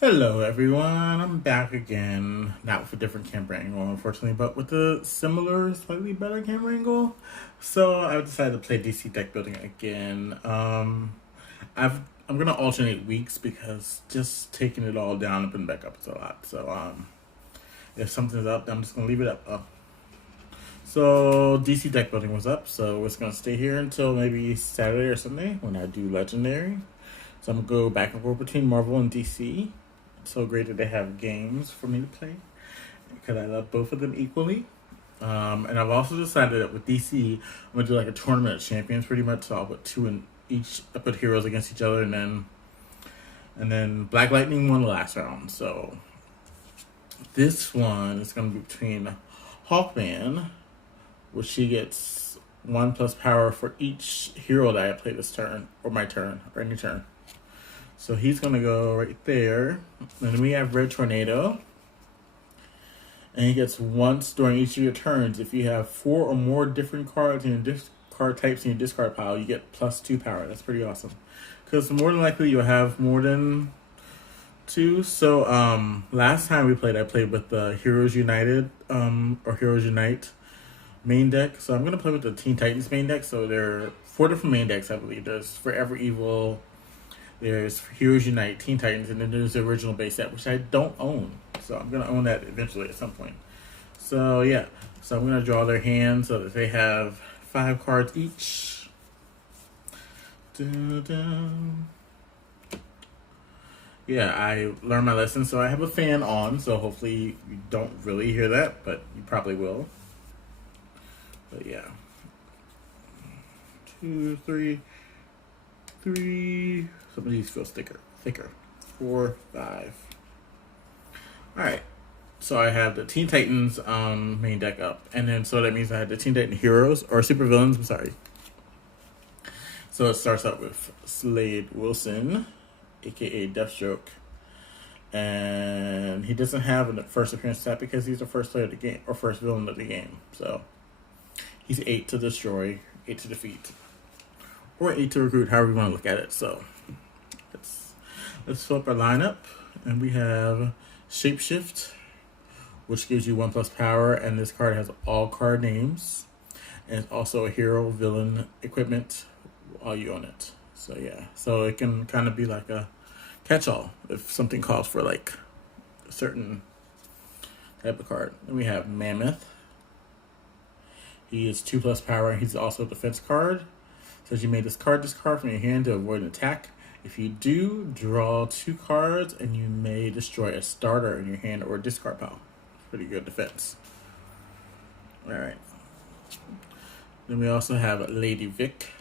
Hello everyone, I'm back again, not with a different camera angle unfortunately, but with a similar, slightly better camera angle. So I've decided to play DC deck building again. I'm gonna alternate weeks because just taking it all down and putting it back up is a lot. So if something's up, I'm just gonna leave it up. So DC deck building was up, so it's gonna stay here until maybe Saturday or Sunday when I do Legendary. So I'm gonna go back and forth between Marvel and DC. It's so great that they have games for me to play because I love both of them equally. And I've also decided that with DC, I'm gonna do like a tournament of champions pretty much. So I'll put two in each. I put heroes against each other, and then Black Lightning won the last round. So this one is gonna be between Hawkman, which she gets 1+ power for each hero that I play this turn, or my turn, or any turn. So he's going to go right there. And then we have Red Tornado. And he gets once during each of your turns. If you have 4 or more different cards in your discard types in your discard pile, you get +2 power. That's pretty awesome. Because more than likely you'll have more than 2. So last time we played, I played with the Heroes United, or Heroes Unite main deck. So I'm going to play with the Teen Titans main deck. So there are 4 different main decks, I believe. There's Forever Evil, there's Heroes Unite, Teen Titans, and then there's the original base set, which I don't own. So I'm going to own that eventually at some point. So yeah, so I'm going to draw their hand so that they have 5 cards each. Dun-dun. Yeah, I learned my lesson, so I have a fan on, so hopefully you don't really hear that, but you probably will. But yeah. 2, 3, 3. Some of these feel thicker. 4, 5. All right. So I have the Teen Titans main deck up, and then so that means I have the Teen Titan Heroes or Super Villains. I'm sorry. So it starts out with Slade Wilson, aka Deathstroke, and he doesn't have a first appearance stat because he's the first player of the game or first villain of the game. So he's 8 to destroy, 8 to defeat, or 8 to recruit, however you want to look at it. So let's flip our lineup, and we have Shapeshift, which gives you 1+power, and this card has all card names, and it's also a hero villain equipment while you own it. So yeah, so it can kind of be like a catch-all if something calls for like a certain type of card. Then we have Mammoth. He is 2+power, and he's also a defense card. Says you may discard this card from your hand to avoid an attack. If you do, draw 2 cards, and you may destroy a starter in your hand or discard pile. Pretty good defense. Alright. Then we also have Lady Vic,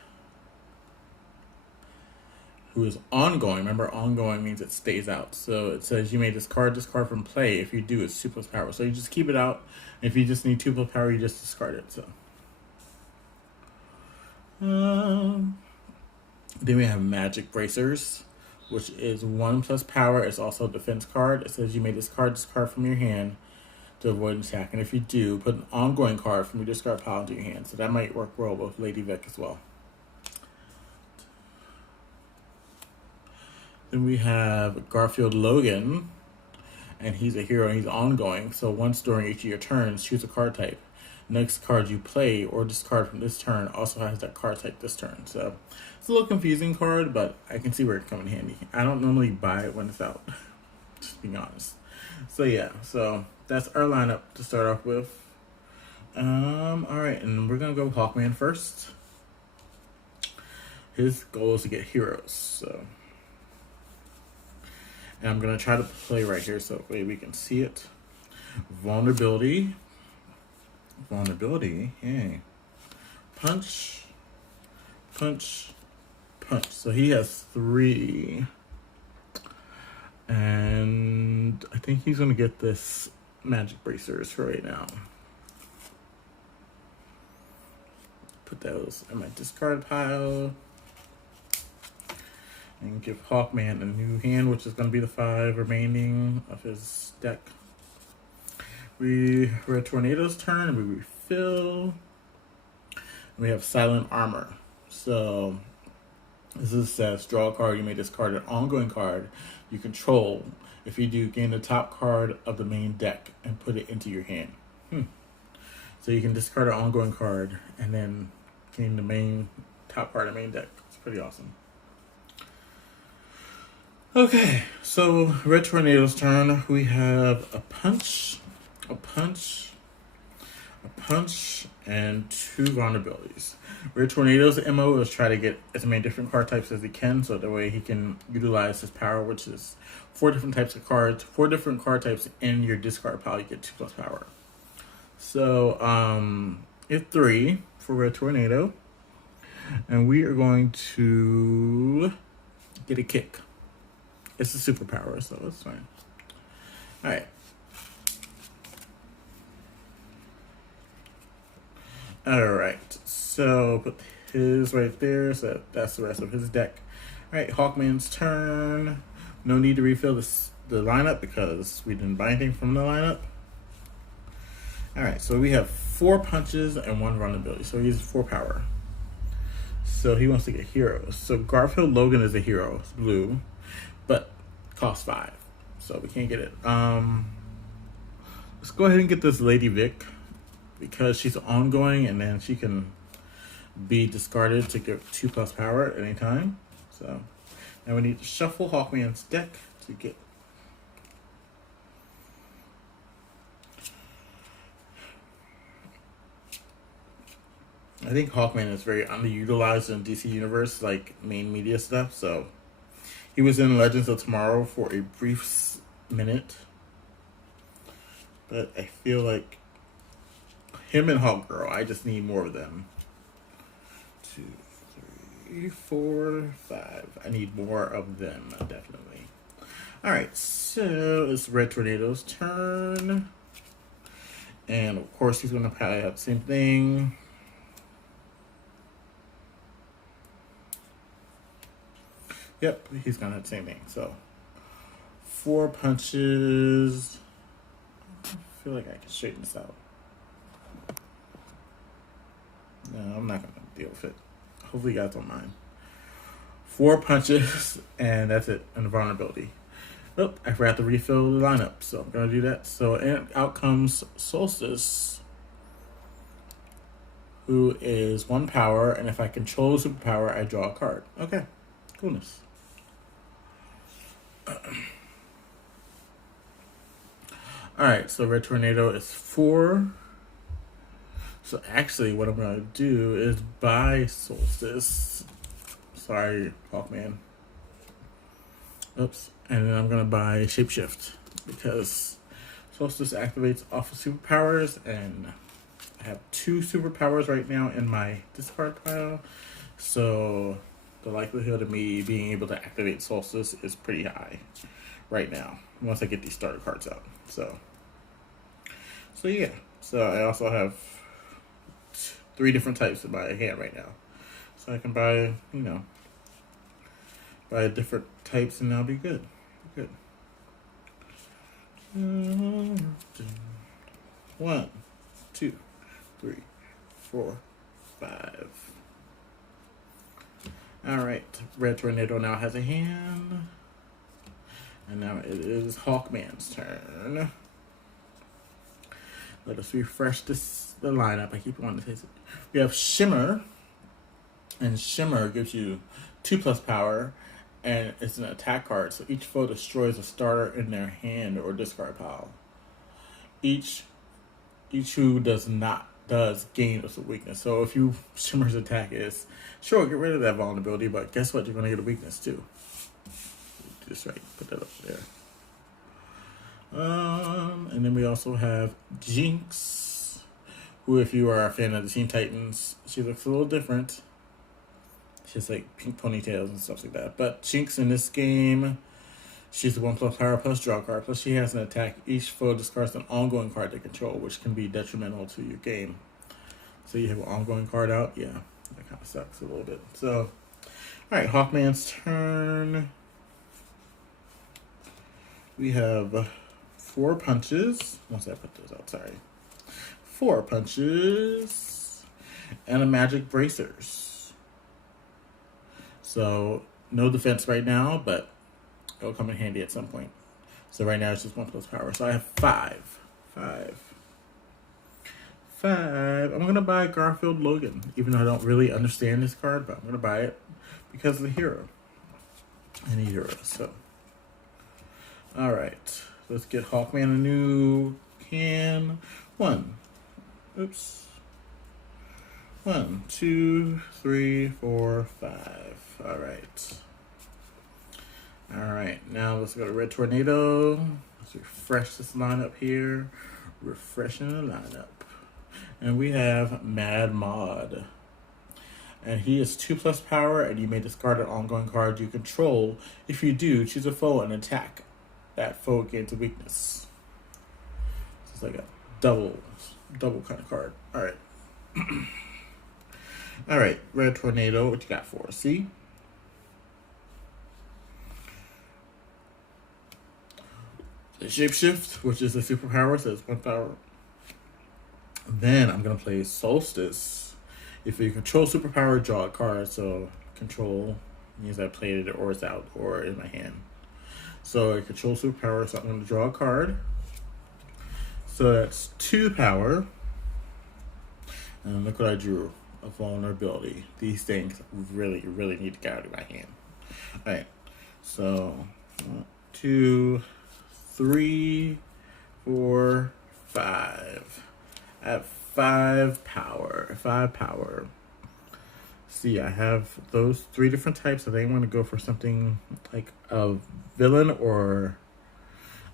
who is ongoing. Remember, ongoing means it stays out. So it says you may discard this card from play. If you do, it's 2+power. So you just keep it out. If you just need 2+power, you just discard it. So. Then we have Magic Bracers, which is 1+power. It's also a defense card. It says you may discard this card from your hand to avoid an attack. And if you do, put an ongoing card from your discard pile into your hand. So that might work well with Lady Vic as well. Then we have Garfield Logan, and he's a hero and he's ongoing. So once during each of your turns, choose a card type. Next card you play or discard from this turn also has that card type this turn. So it's a little confusing card, but I can see where it comes in handy. I don't normally buy it when it's out, just being honest. So yeah, so that's our lineup to start off with. Alright, and we're gonna go with Hawkman first. His goal is to get heroes, so. And I'm gonna try to play right here so that way we can see it. Vulnerability, yay. Punch, punch, punch. So he has 3. And I think he's gonna get this Magic Bracers for right now. Put those in my discard pile. And give Hawkman a new hand, which is going to be the 5 remaining of his deck. We Red Tornado's turn, and we refill. And we have Silent Armor. So this says draw a card. You may discard an ongoing card you control If you do, gain the top card of the main deck and put it into your hand. So you can discard an ongoing card and then gain the main top card of the main deck. It's pretty awesome. Okay, so Red Tornado's turn. We have a punch, a punch, a punch, and 2 vulnerabilities. Red Tornado's MO is try to get as many different card types as he can, so that way he can utilize his power, which is 4 different types of cards, 4 different card types in your discard pile. You get 2+ power. So, it's 3 for Red Tornado, and we are going to get a kick. It's a superpower, so it's fine. Alright. Alright, so put his right there, so that's the rest of his deck. Alright, Hawkman's turn. No need to refill the lineup because we didn't buy anything from the lineup. Alright, so we have 4 punches and 1 vulnerability, so he's 4 power. So he wants to get heroes. So Garfield Logan is a hero, it's blue, but costs 5, so we can't get it. Let's go ahead and get this Lady Vic because she's ongoing, and then she can be discarded to get 2+ power at any time. So now we need to shuffle Hawkman's deck to get. I think Hawkman is very underutilized in DC Universe, like main media stuff. So he was in Legends of Tomorrow for a brief minute, but I feel like him and Hawkgirl, I just need more of them. 2, 3, 4, 5. I need more of them, definitely. Alright, so it's Red Tornado's turn. And of course he's going to probably have the same thing. Yep, he's going to have the same thing. So 4 punches. I feel like I can straighten this out. No, I'm not going to deal with it. Hopefully you guys don't mind. 4 punches, and that's it. And the vulnerability. Oh, I forgot to refill the lineup, so I'm going to do that. So, and out comes Solstice, who is 1 power, and if I control a superpower, I draw a card. Okay, coolness. Alright, so Red Tornado is 4. So actually what I'm going to do is buy Solstice. Sorry, Hawkman. Oops. And then I'm going to buy Shapeshift because Solstice activates off of superpowers, and I have 2 superpowers right now in my discard pile. So the likelihood of me being able to activate Solstice is pretty high right now once I get these starter cards out. So yeah. So I also have 3 different types in my hand right now. So I can buy, buy different types, and I'll be good. Good. 1, 2, 3, 4, 5. Alright, Red Tornado now has a hand. And now it is Hawkman's turn. Let us refresh the lineup. I keep wanting to say it. We have Shimmer, and Shimmer gives you 2+ power, and it's an attack card. So each foe destroys a starter in their hand or discard pile. Each who does gain a weakness. So if you Shimmer's attack is sure, get rid of that vulnerability, but guess what? You're going to get a weakness too. Just right, put that up there. And then we also have Jinx, who, if you are a fan of the Teen Titans, she looks a little different. She has like pink ponytails and stuff like that. But Jinx in this game, she's a 1+ power plus draw card. Plus she has an attack. Each foe discards an ongoing card they control, which can be detrimental to your game. So you have an ongoing card out. Yeah, that kind of sucks a little bit. So, alright, Hawkman's turn. We have 4 punches. Once I put those out, sorry. 4 punches. And a magic bracers. So, no defense right now, but it'll come in handy at some point. So right now it's just 1 plus power. So I have 5. 5. 5. I'm going to buy Garfield Logan, even though I don't really understand this card, but I'm going to buy it because of the hero. And a hero, so. Alright. Let's get Hawkman a new can. 1. Oops. 1, 2, 3, 4, 5. Alright. Alright, now let's go to Red Tornado. Let's refresh this lineup here. Refreshing the lineup. And we have Mad Mod. And he is 2 plus power, and you may discard an ongoing card you control. If you do, choose a foe and attack. That foe gains a weakness. So it's like a double kind of card. Alright. Alright, Red Tornado, what you got for us? See? The Shapeshift, which is a superpower, says 1 power. Then I'm going to play Solstice. If you control superpower, draw a card. So control means I played it or it's out or in my hand. So I control superpower, so I'm going to draw a card. So that's 2 power. And look what I drew. A vulnerability. These things really, really need to get out of my hand. Alright. So 1, 2, 3, 4, 5. I have 5 power. 5 power. See, I have those 3 different types. So they want to go for something like a villain, or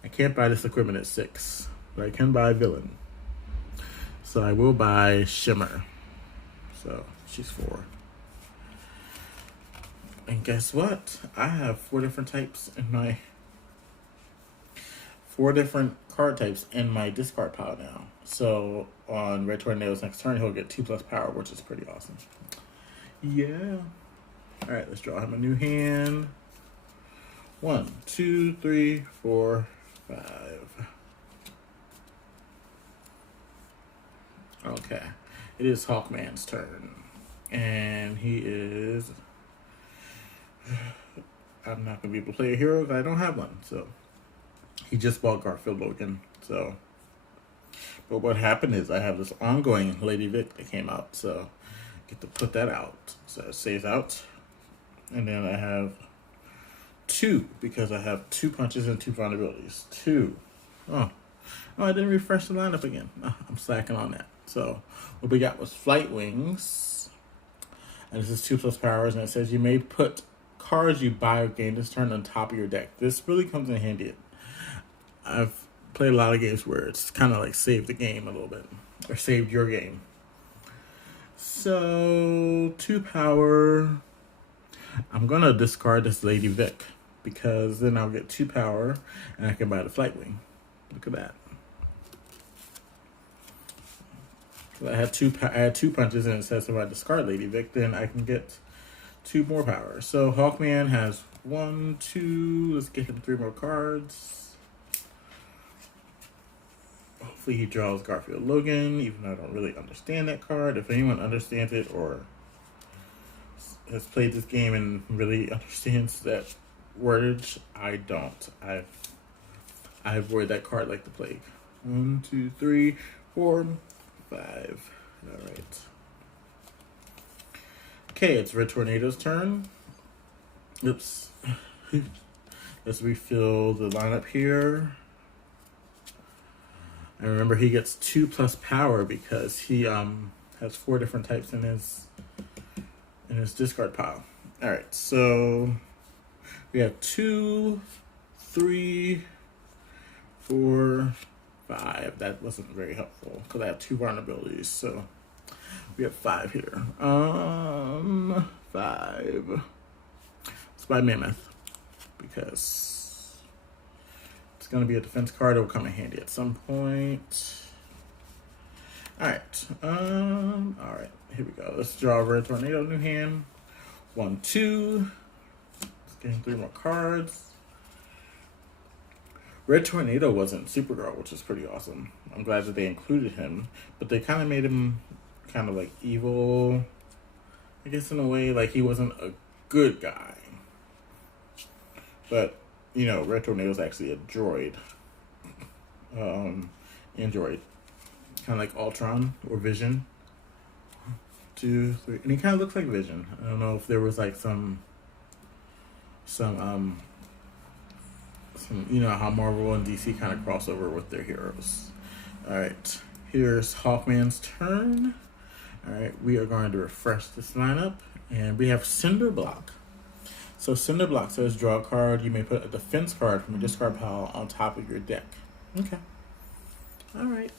I can't buy this equipment at 6, but I can buy villain. So I will buy Shimmer. So she's 4. And guess what? I have 4 different types in my 4 different card types in my discard pile now. So on Red Tornado's next turn, he'll get 2 plus power, which is pretty awesome. Yeah. Alright, let's draw him a new hand. 1, 2, 3, 4, 5. Okay. It is Hawkman's turn. And he is... I'm not going to be able to play a hero because I don't have one. So he just bought Garfield Logan. So, but what happened is I have this ongoing Lady Vic that came out. So I get to put that out. So it stays out. And then I have 2 because I have 2 punches and 2 vulnerabilities. 2. Oh, I didn't refresh the lineup again. I'm slacking on that. So what we got was Flight Wings. And this is 2 plus powers. And it says you may put cards you buy or gain this turn on top of your deck. This really comes in handy. I've played a lot of games where it's kind of like saved the game a little bit. Or saved your game. So 2 power. I'm going to discard this Lady Vic. Because then I'll get 2 power. And I can buy the Flight Wing. Look at that. So I had 2 punches, and it says if I discard Lady Vic, then I can get 2 more power. So Hawkman has 1, 2. Let's get him 3 more cards. Hopefully he draws Garfield Logan, even though I don't really understand that card. If anyone understands it or has played this game and really understands that wordage, I don't. I avoid that card like the plague. 1, 2, 3, 4, 5. Alright. Okay, it's Red Tornado's turn. Oops. Let's refill the lineup here. And remember, he gets 2 plus power because he has 4 different types in his discard pile. Alright, so we have 2, 3, 4, 5. That wasn't very helpful because I have 2 vulnerabilities. So we have 5 here. 5. Let's buy Mammoth because it's going to be a defense card. It will come in handy at some point. Alright. Alright. Here we go. Let's draw a Red Tornado new hand. 1, 2. Let's get him 3 more cards. Red Tornado wasn't Supergirl, which is pretty awesome. I'm glad that they included him, but they kind of made him kind of like evil, I guess, in a way. Like he wasn't a good guy, but Red Tornado is actually a droid. Android. Kind of like Ultron or Vision. 2, 3. And he kind of looks like Vision. I don't know if there was like some how Marvel and DC kind of crossover with their heroes. Alright. Here's Hawkman's turn. Alright, we are going to refresh this lineup. And we have Cinder Block. So Cinder Block says draw a card. You may put a defense card from a discard pile on top of your deck. Okay. Alright.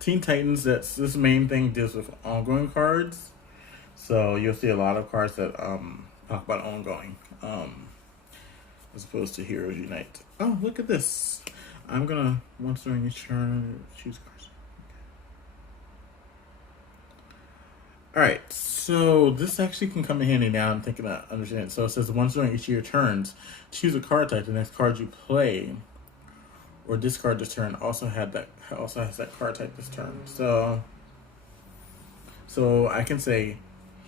Teen Titans, this main thing deals with ongoing cards. So you'll see a lot of cards that talk about ongoing. As opposed to Heroes Unite. Oh, look at this. I'm gonna, once during each turn, choose cards. Alright, so this actually can come in handy now. I'm thinking I understand it. So it says once during each of your turns, choose a card type. The next card you play or discard this turn also has that card type this turn. So I can say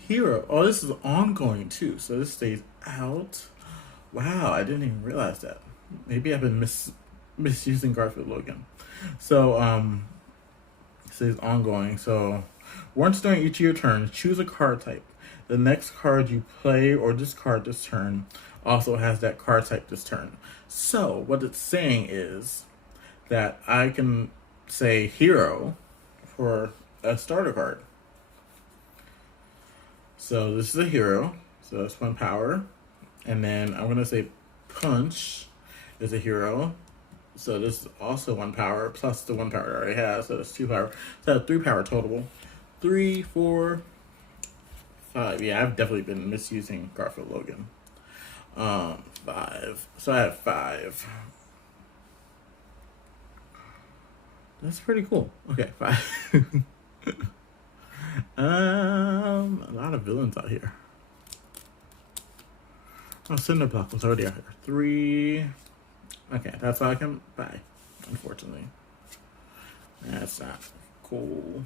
hero. Oh, this is ongoing too. So this stays out. Wow, I didn't even realize that. Maybe I've been misusing Garfield Logan. So it says ongoing. So once during each of your turns, choose a card type. The next card you play or discard this turn also has that card type this turn. So what it's saying is that I can say hero for a starter card. So this is a hero. So that's 1 power. And then I'm going to say punch is a hero. So this is also 1 power plus the 1 power it already has. So that's 2 power. So that's 3 power total. 3, 4, 5. Yeah, I've definitely been misusing Garfield Logan. 5. So I have 5. That's pretty cool. Okay, 5. A lot of villains out here. Oh, Cinder Block was already out here. 3. Okay, that's all I can buy, unfortunately. That's not cool.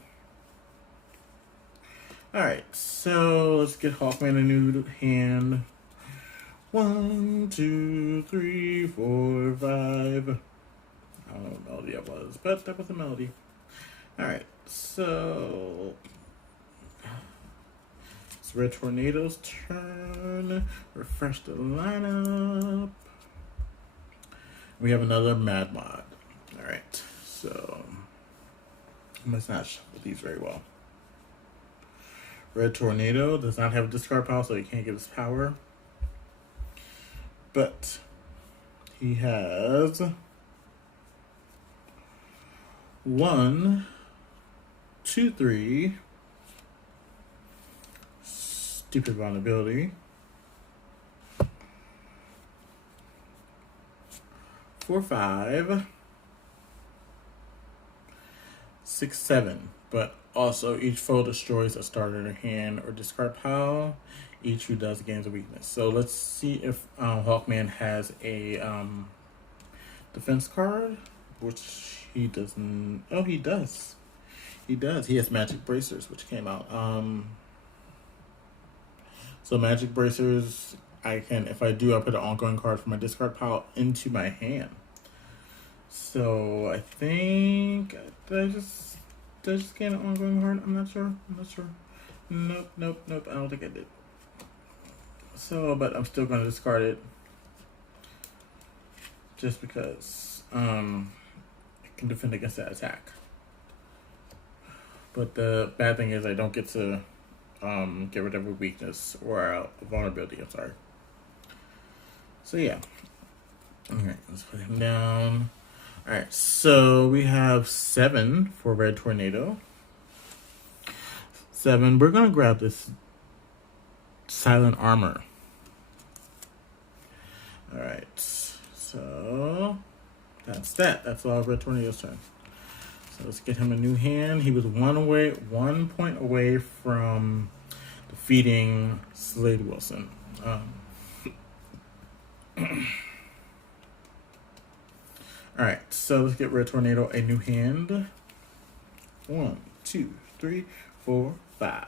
Alright, so let's get Hawkman a new hand. 1, 2, 3, 4, 5. I don't know what melody that was, but that was a melody. Alright, so it's Red Tornado's turn. Refresh the lineup. We have another Mad Mod. Alright, so I must not shuffle these very well. Red Tornado does not have a discard pile, so he can't get his power. But he has 1, 2, 3. Stupid vulnerability. 4, 5. 6, 7. But also, each foe destroys a starter hand or discard pile. Each who does gains a weakness. So let's see if Hawkman has a defense card, which he doesn't. Oh, he does. He does. He has Magic Bracers, which came out. So Magic Bracers, I can, if I do, I put an ongoing card from my discard pile into my hand. So I think did I just get an ongoing card? I'm not sure. Nope. I don't think I did. So, but I'm still going to discard it just because it can defend against that attack. But the bad thing is I don't get to get rid of a weakness or a vulnerability. I'm sorry. So yeah. Alright, let's put him down. Alright, so we have 7 for Red Tornado. 7. We're going to grab this Silent Armor. Alright, so that's that. That's all Red Tornado's turn. So let's get him a new hand. He was 1 point away from defeating Slade Wilson. Alright, so let's get Red Tornado a new hand. 1, 2, 3, 4, 5.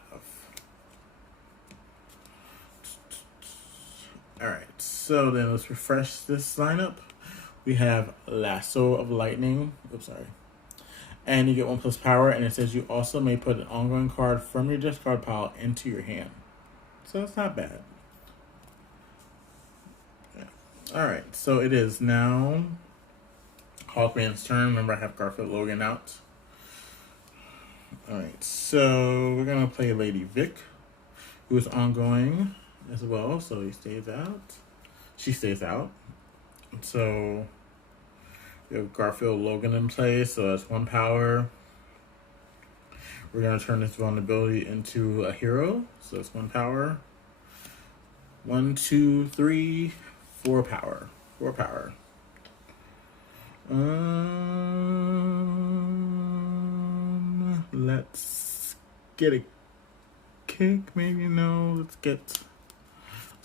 Alright, so then let's refresh this lineup. We have Lasso of Lightning. Oops, sorry. And you get 1 plus power, and it says you also may put an ongoing card from your discard pile into your hand. So that's not bad. Okay. Alright, so it is now Hawkman's turn. Remember, I have Garfield Logan out. Alright, so we're going to play Lady Vic, who is ongoing as well, so he stays out. She stays out. So we have Garfield Logan in play, so that's 1 power. We're going to turn this vulnerability into a hero, so that's 1 power. 1, 2, 3, 4 power. 4 power. Let's get a kick, maybe. No, let's get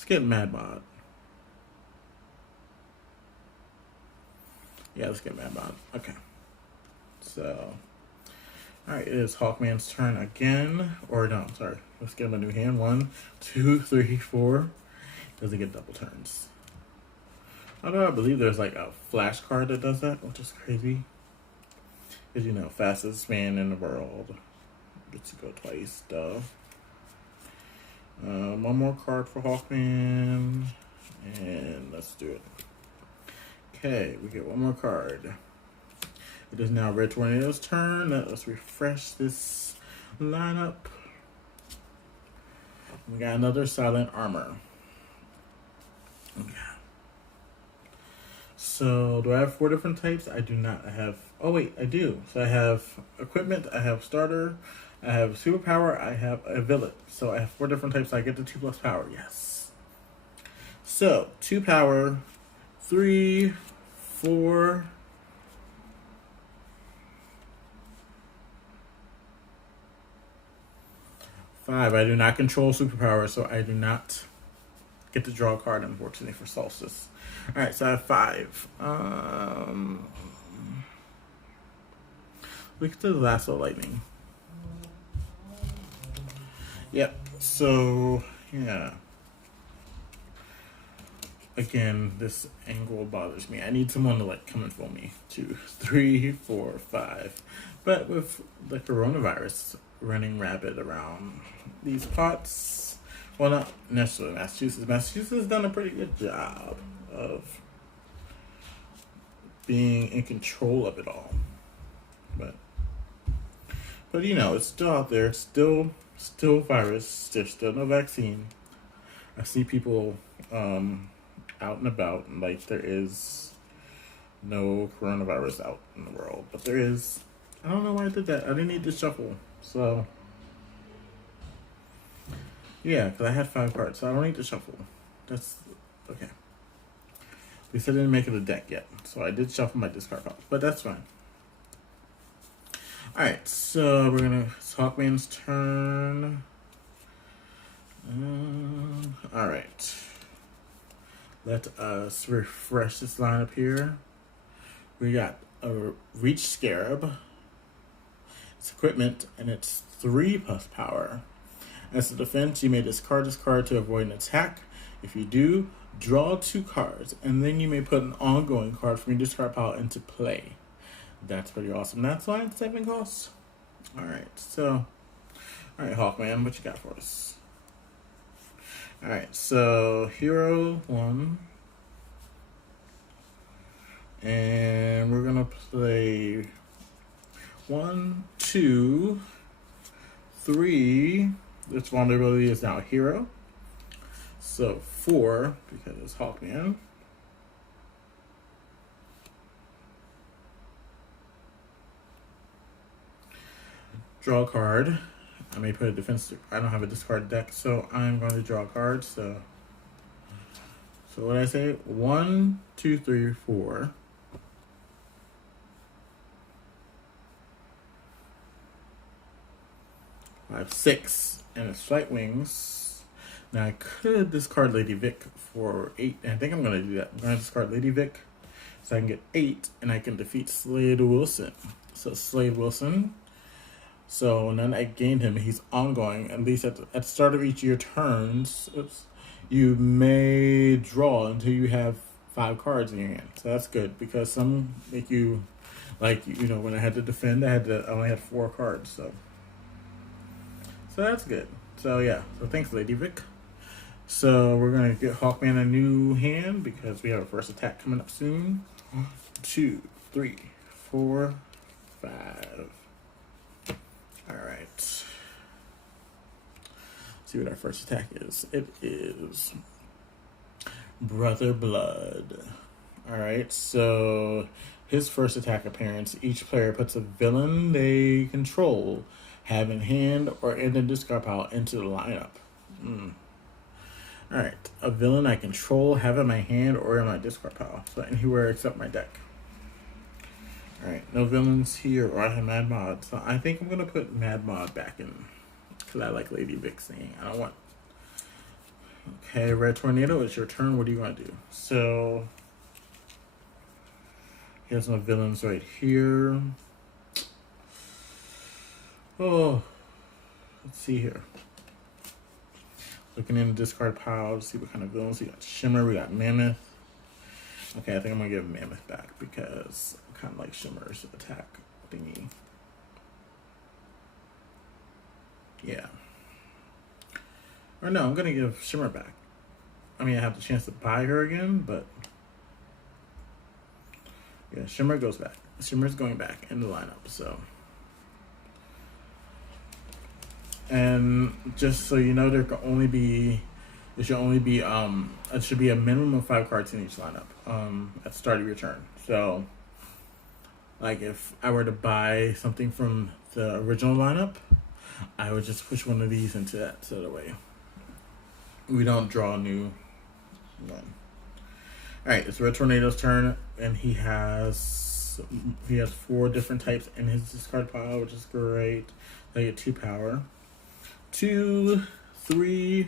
Madbot. Yeah, let's get Madbot. Okay. So, alright, it is Hawkman's turn again. Or no, sorry. Let's get him a new hand. 1, 2, 3, 4. Doesn't get double turns. Although I believe there's like a flash card that does that, which is crazy. Because, you know, fastest man in the world gets to go twice, though. 1 more card for Hawkman. And let's do it. Okay, we get 1 more card. It is now Red Tornado's turn. Let's refresh this lineup. We got another Silent Armor. Okay. So, do I have 4 different types? I do not. I have... Oh, wait, I do. So, I have Equipment, I have Starter, I have Superpower, I have a Villain. So, I have 4 different types. I get the 2 plus power. Yes. So, 2 power, 3, 4... 5. I do not control Superpower, so I do not get to draw a card, unfortunately, for Solstice. Alright, so I have 5. We could do the Lasso Lightning. Yep, so, yeah. Again, this angle bothers me. I need someone to, like, come and fill me. 2, 3, 4, 5. But with the coronavirus running rapid around these pots, well, not necessarily Massachusetts. Massachusetts has done a pretty good job of being in control of it all. But you know, it's still out there. It's still virus. There's still no vaccine. I see people out and about, and like there is no coronavirus out in the world, but there is. I don't know why I did that. I didn't need to shuffle, so yeah, because I had 5 cards, so I don't need to shuffle. That's okay. They said I didn't make it a deck yet, so I did shuffle my discard pile, but that's fine. Alright, so we're gonna... It's Hawkman's turn. Alright. Let us refresh this lineup here. We got a Reach Scarab. It's Equipment, and it's 3 plus power. As a defense, you may discard this card to avoid an attack. If you do, draw 2 cards, and then you may put an ongoing card from your discard pile into play. That's pretty awesome. That's why it's 7 costs. Alright, so... Alright, Hawkman, what you got for us? Alright, so... Hero 1. And we're gonna play... 1, 2, 3... This vulnerability is now a hero. So 4, because it's Hawkman. Draw a card. I may put a defense. I don't have a discard deck, so I'm going to draw a card. So what did I say? 1, 2, 3, 4. 5, 6, and it's Flight Wings. Now I could discard Lady Vic for 8. And I think I'm going to do that. I'm going to discard Lady Vic so I can get 8, and I can defeat Slade Wilson. So Slade Wilson. So then I gained him. He's ongoing. At least at the start of each of your turns, you may draw until you have 5 cards in your hand. So that's good because some make you, like, when I had to defend, I only had 4 cards. So that's good. So yeah. So thanks, Lady Vic. So we're gonna get Hawkman a new hand because we have a first attack coming up soon. 1, 2, 3, 4, 5. All right. See what our first attack is. It is Brother Blood. Alright, so his first attack appearance, each player puts a villain they control, have in hand, or in the discard pile into the lineup. Alright, a villain I control, have in my hand, or in my discard pile. So anywhere except my deck. Alright, no villains here, or I have Mad Mod. So I think I'm going to put Mad Mod back in. Because I like Lady Vic saying, I don't want... Okay, Red Tornado, it's your turn. What do you want to do? So... Here's my villains right here. Oh, let's see here. Looking in the discard pile to see what kind of villains. We got Shimmer, we got Mammoth. Okay, I think I'm going to give Mammoth back because I kind of like Shimmer's attack thingy. Yeah. Or no, I'm going to give Shimmer back. I mean, I have the chance to buy her again, but... Yeah, Shimmer goes back. Shimmer's going back in the lineup, so... And just so you know, there should only be it should be a minimum of 5 cards in each lineup at the start of your turn. So, like if I were to buy something from the original lineup, I would just push one of these into that so that way we don't draw a new one. Alright, it's Red Tornado's turn, and he has 4 different types in his discard pile, which is great. I get 2 power. 2, 3,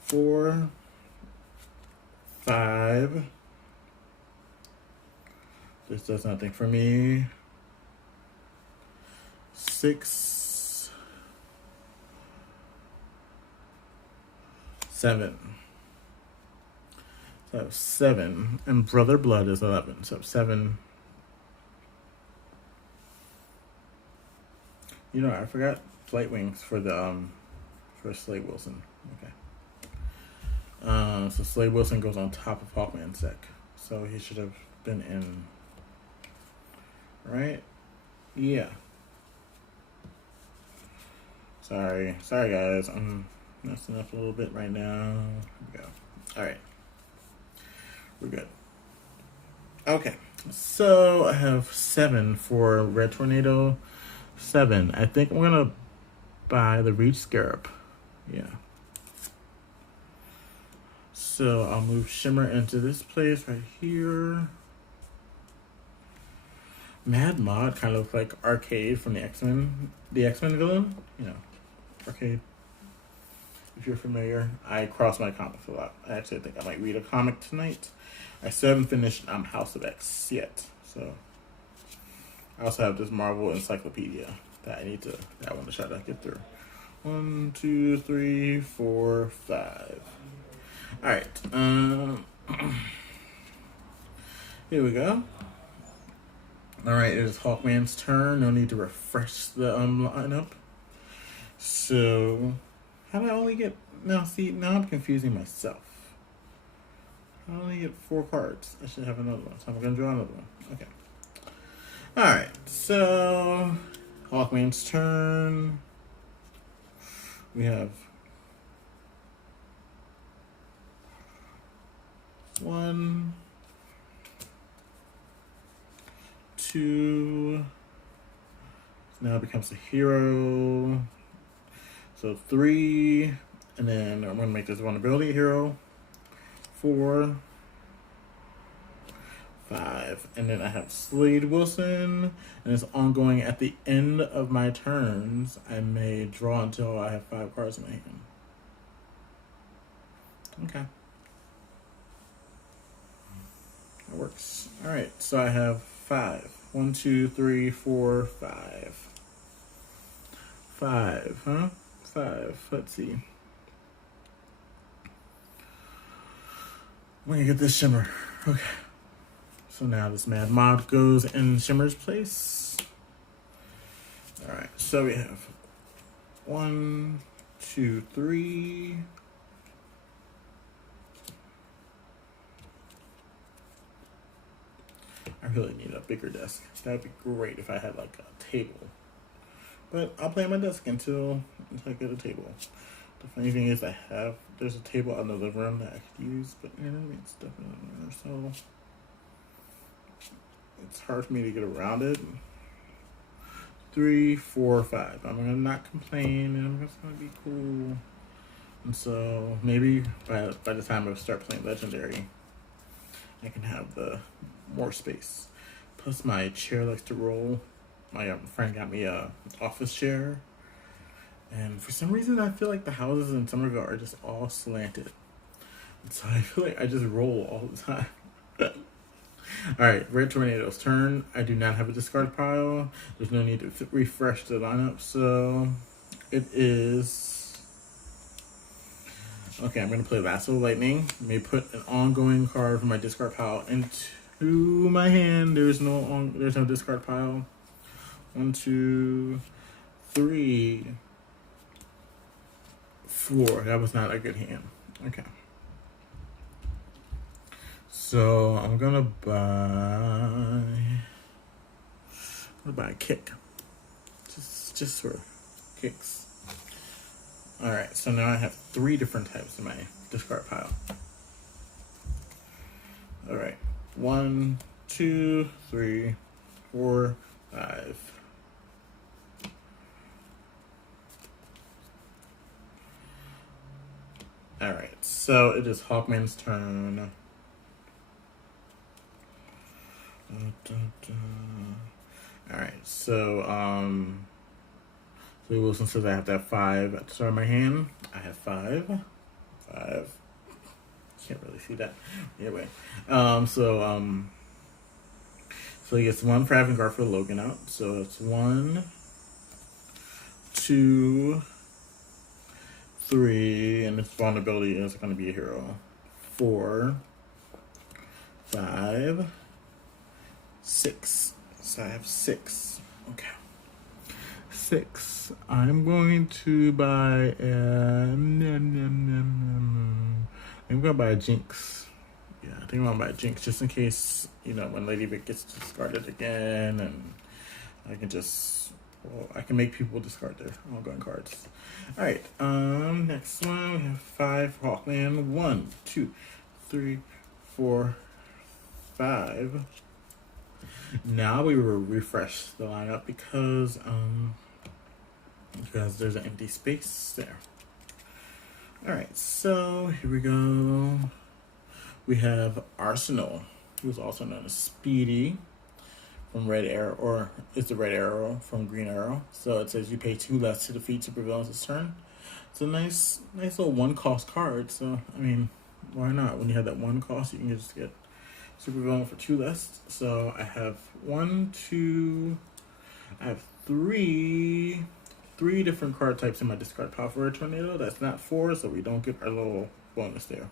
4, 5. This does nothing for me. 6, 7. So I have 7, and Brother Blood is 11. So 7. I forgot Flight Wings for the for Slade Wilson. Okay. So Slade Wilson goes on top of Hawkman's deck. So he should have been in. Right? Yeah. Sorry guys. I'm messing up a little bit right now. Here we go. Alright. We're good. Okay. So I have 7 for Red Tornado. 7. I think I'm gonna buy the Reach Scarab. Yeah. So I'll move Shimmer into this place right here. Mad Mod kind of looks like Arcade from the X-Men villain. Arcade. If you're familiar, I cross my comics a lot. I actually think I might read a comic tonight. I still haven't finished House of X yet, so I also have this Marvel Encyclopedia that I want to try to get through. 1, 2, 3, 4, 5. All right. Here we go. All right, it is Hawkman's turn. No need to refresh the lineup. So, how did I only get... Now I'm confusing myself. I only get 4 cards. I should have another one. So I'm going to draw another one. Okay. Alright, so... Hawkman's turn. We have... 1... 2... Now it becomes a hero. So 3, and then I'm going to make this vulnerability hero. 4, 5, and then I have Slade Wilson, and it's ongoing. At the end of my turns, I may draw until I have 5 cards in my hand. Okay. That works. Alright, so I have 5. 1, 2, 3, 4, 5. 5, huh? 5. Let's see. I'm gonna get this Shimmer. Okay. So now this Mad Mod goes in Shimmer's place. Alright, so we have 1, 2, 3. I really need a bigger desk. That'd be great if I had like a table. But I'll play on my desk until I get a table. The funny thing is there's a table in the living room that I could use, but you know, it's definitely in there, so it's hard for me to get around it. 3, 4, 5. I'm gonna not complain, and I'm just gonna be cool. And so maybe by the time I start playing Legendary, I can have the more space. Plus, my chair likes to roll. My friend got me a office chair, and for some reason, I feel like the houses in Somerville are just all slanted. And so I feel like I just roll all the time. Alright, Red Tornado's turn. I do not have a discard pile. There's no need to refresh the lineup, so it is... Okay, I'm going to play Lasso Lightning. I may put an ongoing card from my discard pile into my hand. There's no discard pile. 1, 2, 3, 4. That was not a good hand. Okay. So I'm gonna buy a kick. Just for kicks. Alright, so now I have 3 different types in my discard pile. Alright. 1, 2, 3, 4, 5. Alright, so it is Hawkman's turn. Alright, so Wilson says I have to have 5 at the start of my hand. I have 5. 5. Can't really see that. Anyway. So he gets 1 for having Garfield Logan out. So it's 1, 2, 3, and its vulnerability is going to be a hero. 4, 5, 6. So I have 6. Okay. 6. I'm going to buy I'm going to buy a Jinx. Yeah, I think I'm going to buy a Jinx just in case, you know, when Lady Vic gets discarded again, and I can just, I can make people discard their ongoing cards. Alright, next one, we have 5 for Hawkman. 1, 2, 3, 4, 5. Now we will refresh the lineup because there's an empty space there. Alright, so here we go. We have Arsenal, who's also known as Speedy from Red Arrow, or is the Red Arrow from Green Arrow. So it says you pay 2 less to defeat supervillains this turn. It's a nice little 1-cost card. So I mean, why not? When you have that 1 cost, you can just get supervillain for 2 less. So I have 3 different card types in my discard pile for a tornado. That's not 4, so we don't get our little bonus there.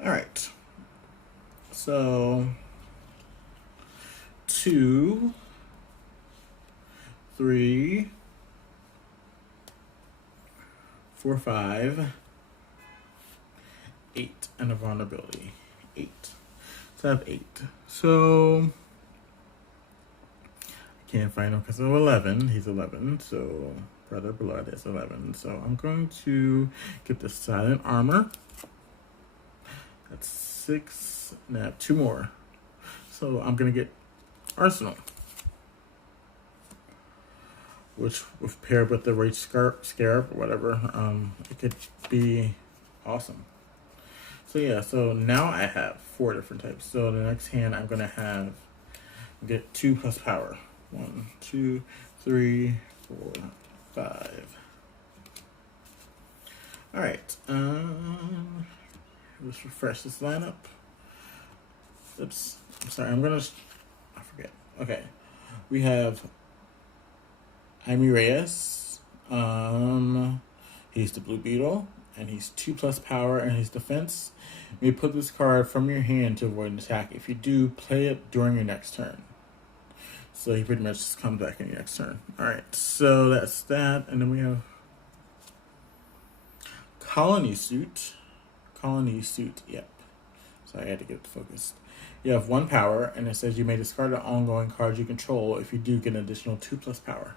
Alright. So 2, 3, 4, 5, 8, and a vulnerability. 8. So I have 8. So I can't find him because of 11. He's 11. So Brother Blood is 11. So I'm going to get the Silent Armor. That's 6. And I have 2 more. So I'm going to get Arsenal, which, if paired with the Rage Scarab or whatever, it could be awesome. So yeah, so now I have 4 different types. So the next hand I'm going to get 2 plus power. 1, 2, 3, 4, 5. Alright, let's refresh this lineup. Oops, I'm sorry, I forget. Okay, we have Jaime Reyes. He's the Blue Beetle. and he's 2+ power, and his defense. You may put this card from your hand to avoid an attack. If you do, play it during your next turn. So he pretty much just comes back in your next turn. Alright, so that's that. And then we have Colony Suit. Colony Suit, yep. Sorry, I had to get it focused. You have 1 power, and it says you may discard an ongoing card you control. If you do, get an additional 2+ power.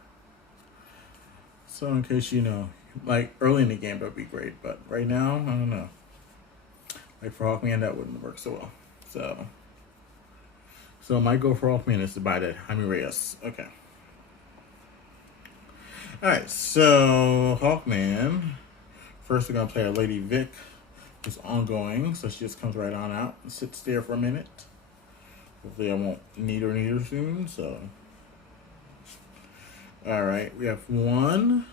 So in case you know, like early in the game, that would be great. But right now, I don't know. Like for Hawkman, that wouldn't work so well. So my goal for Hawkman is to buy that Jaime Reyes. Okay. Alright, so Hawkman. First, we're going to play a Lady Vic, who's ongoing. So she just comes right on out and sits there for a minute. Hopefully I won't need her soon, so. Alright, we have 1.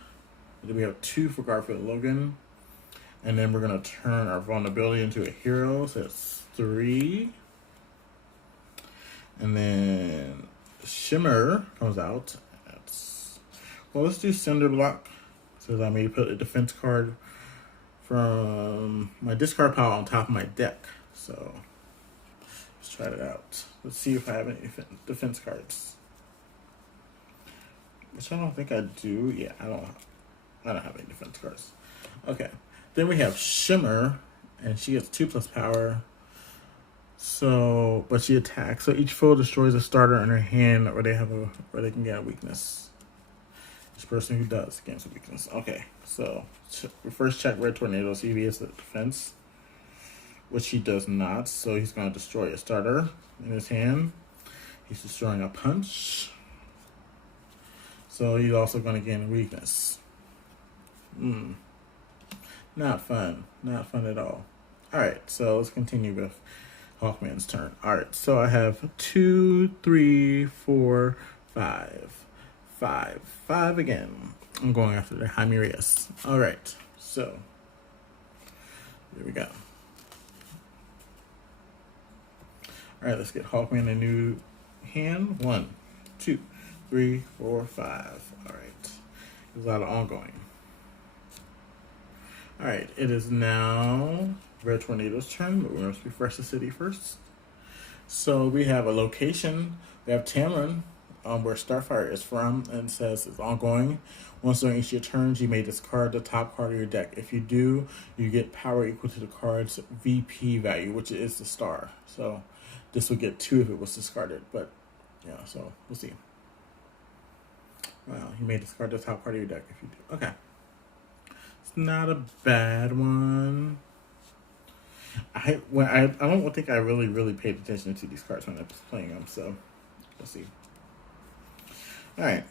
Then we have 2 for Garfield Logan. And then we're going to turn our vulnerability into a hero. So that's 3. And then Shimmer comes out. Well, let's do Cinder Block. So I may put a defense card from my discard pile on top of my deck. So let's try that out. Let's see if I have any defense cards. Which I don't think I do. Yeah, I don't have any defense cards. Okay. Then we have Shimmer, and she gets 2+ power. So, but she attacks. So each foe destroys a starter in her hand, or they can get a weakness. Each person who does gains a weakness. Okay, so we first check Red Tornado, see if he has the defense, which he does not. So he's going to destroy a starter in his hand. He's destroying a punch. So he's also going to gain a weakness. Not fun. Not fun at all. Alright, so let's continue with Hawkman's turn. Alright, so I have 2, 3, 4, 5. 5 again. I'm going after the Jaime Reyes. Alright, so here we go. Alright, let's get Hawkman a new hand. 1, 2, 3, 4, 5. Alright. There's a lot of ongoing. Alright, it is now Red Tornado's turn, but we must refresh the city first. So we have a location. We have Tamarin, where Starfire is from, and it says it's ongoing. Once during each of your turns, you may discard the top card of your deck. If you do, you get power equal to the card's VP value, which is the star. So this would get 2 if it was discarded, but yeah, so we'll see. Wow, you may discard the top card of your deck if you do. Okay. It's not a bad one. I don't think I really paid attention to these cards when I was playing them, so we'll see. Alright.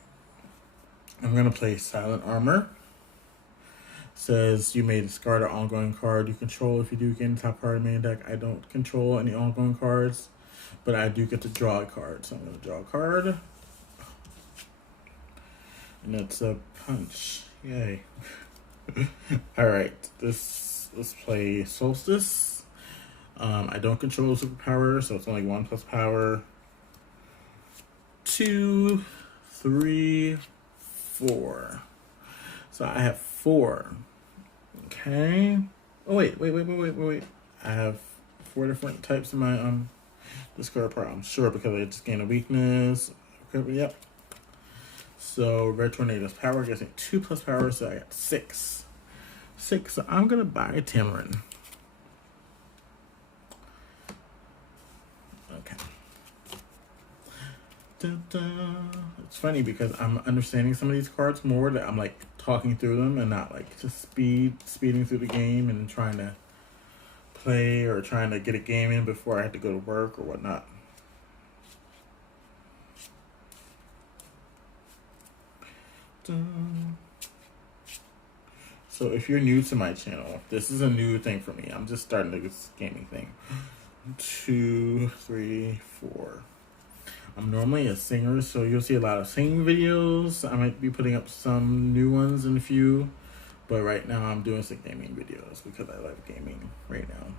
I'm gonna play Silent Armor. Says you may discard an ongoing card you control. If you do, gain the top card of the main deck. I don't control any ongoing cards, but I do get to draw a card. So I'm gonna draw a card. And it's a punch. Yay. Alright, let's play Solstice. I don't control superpower, so it's only 1+ power. 2, 3, 4. So I have 4. Okay. Oh wait. I have 4 different types in my discard pile. I'm sure because I just gained a weakness. Okay, yep. So Red Tornado's power gets 2+ power, so I got 6. So I'm gonna buy Tamarin. Okay. It's funny because I'm understanding some of these cards more, that I'm like talking through them and not like just speeding through the game and trying to play or trying to get a game in before I have to go to work or whatnot. So if you're new to my channel, this is a new thing for me. I'm just starting this gaming thing. 2, 3, 4. I'm normally a singer, so you'll see a lot of singing videos. I might be putting up some new ones in a few, but right now I'm doing some gaming videos because I love gaming right now.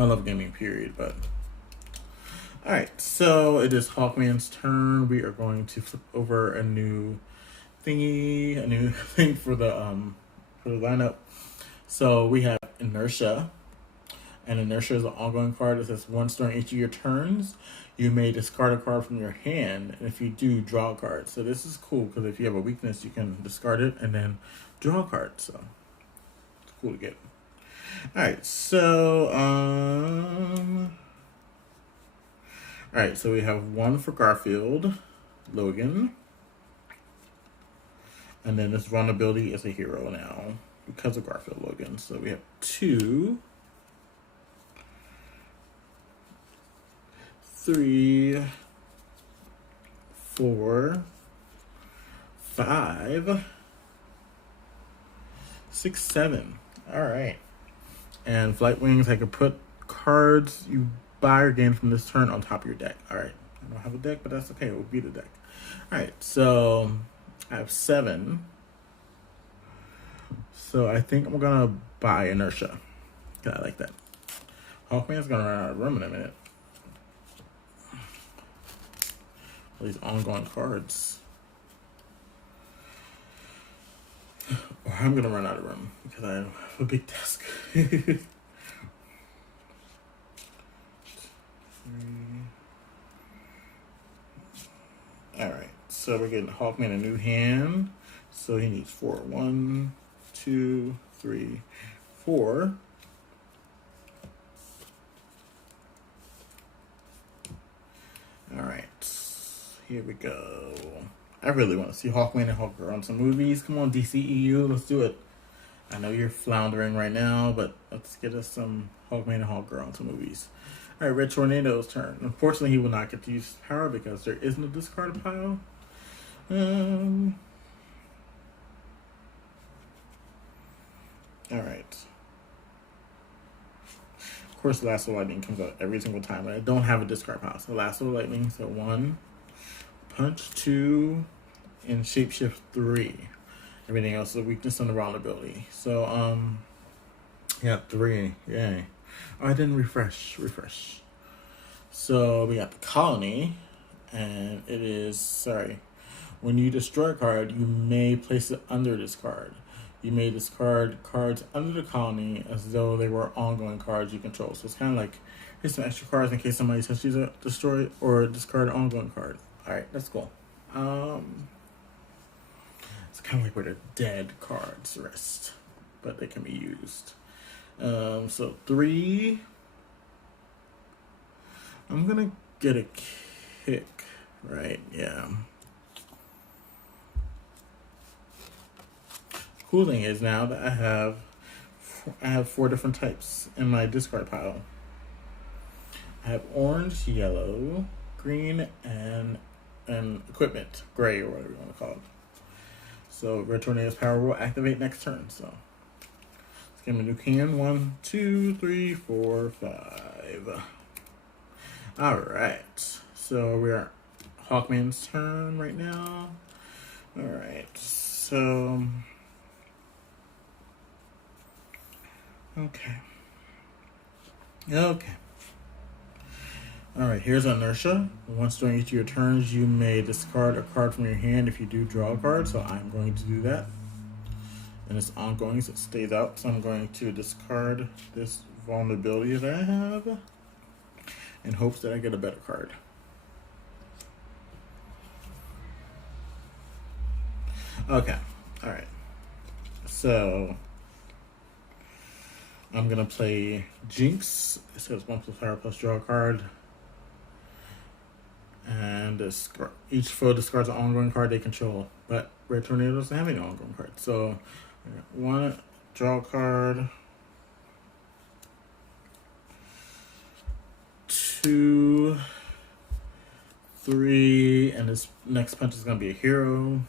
I love gaming, period, but... Alright, so it is Hawkman's turn. We are going to flip over a new thingy, a new thing for the lineup. So we have Inertia, and Inertia is an ongoing card. It says once during each of your turns, you may discard a card from your hand, and if you do, draw a card. So this is cool because if you have a weakness, you can discard it and then draw a card. So it's cool to get. All right, so we have one for Garfield, Logan, and then this vulnerability is a hero now because of Garfield Logan. So we have 2, 3, 4, 5, 6, 7. All right. And Flight Wings, I could put cards you buy or gain from this turn on top of your deck. All right. I don't have a deck, but that's okay. It will be the deck. All right. So I have 7. So I think I'm going to buy Inertia. I like that. Hawkman's going to run out of room in a minute. All these ongoing cards. Or I'm going to run out of room because I have a big desk. Alright, so we're getting Hawkman a new hand. So he needs 4. 1, 2, 3, 4. Alright, here we go. I really want to see Hawkman and Hawkgirl on some movies. Come on, DCEU, let's do it. I know you're floundering right now, but let's get us some Hawkman and Hawkgirl on some movies. All right, Red Tornado's turn. Unfortunately, he will not get to use his power because there is no discard pile. All right. Of course, Lasso Lightning comes out every single time, but I don't have a discard pile. So Lasso Lightning, so 1, Punch 2, and Shapeshift 3. Everything else is a weakness and a vulnerability. So, yeah, 3. Yay. Oh, I didn't refresh. So we got the Colony, and it is, when you destroy a card, you may place it under this card. You may discard cards under the Colony as though they were ongoing cards you control. So it's kind of like, here's some extra cards in case somebody touches a destroy or discard an ongoing card. All right, that's cool. It's kind of like where the dead cards rest, but they can be used. So 3. I'm gonna get a kick, right? Yeah. Cool thing is now that I have 4 different types in my discard pile. I have orange, yellow, green, and equipment, gray or whatever you want to call it. So Red Tornado's power will activate next turn. So let's give him a new can. 1, 2, 3, 4, 5. All right. So we are Hawkman's turn right now. All right. So okay. All right, here's Inertia. Once during each of your turns, you may discard a card from your hand if you do draw a card, so I'm going to do that. And it's ongoing, so it stays out. So I'm going to discard this vulnerability that I have in hopes that I get a better card. Okay, all right. So I'm going to play Jinx. It says 1 + power + draw a card. And each foe discards an ongoing card they control, but Red Tornado doesn't have any ongoing cards. So, 1, draw a card. 2, 3, and this next punch is going to be a hero.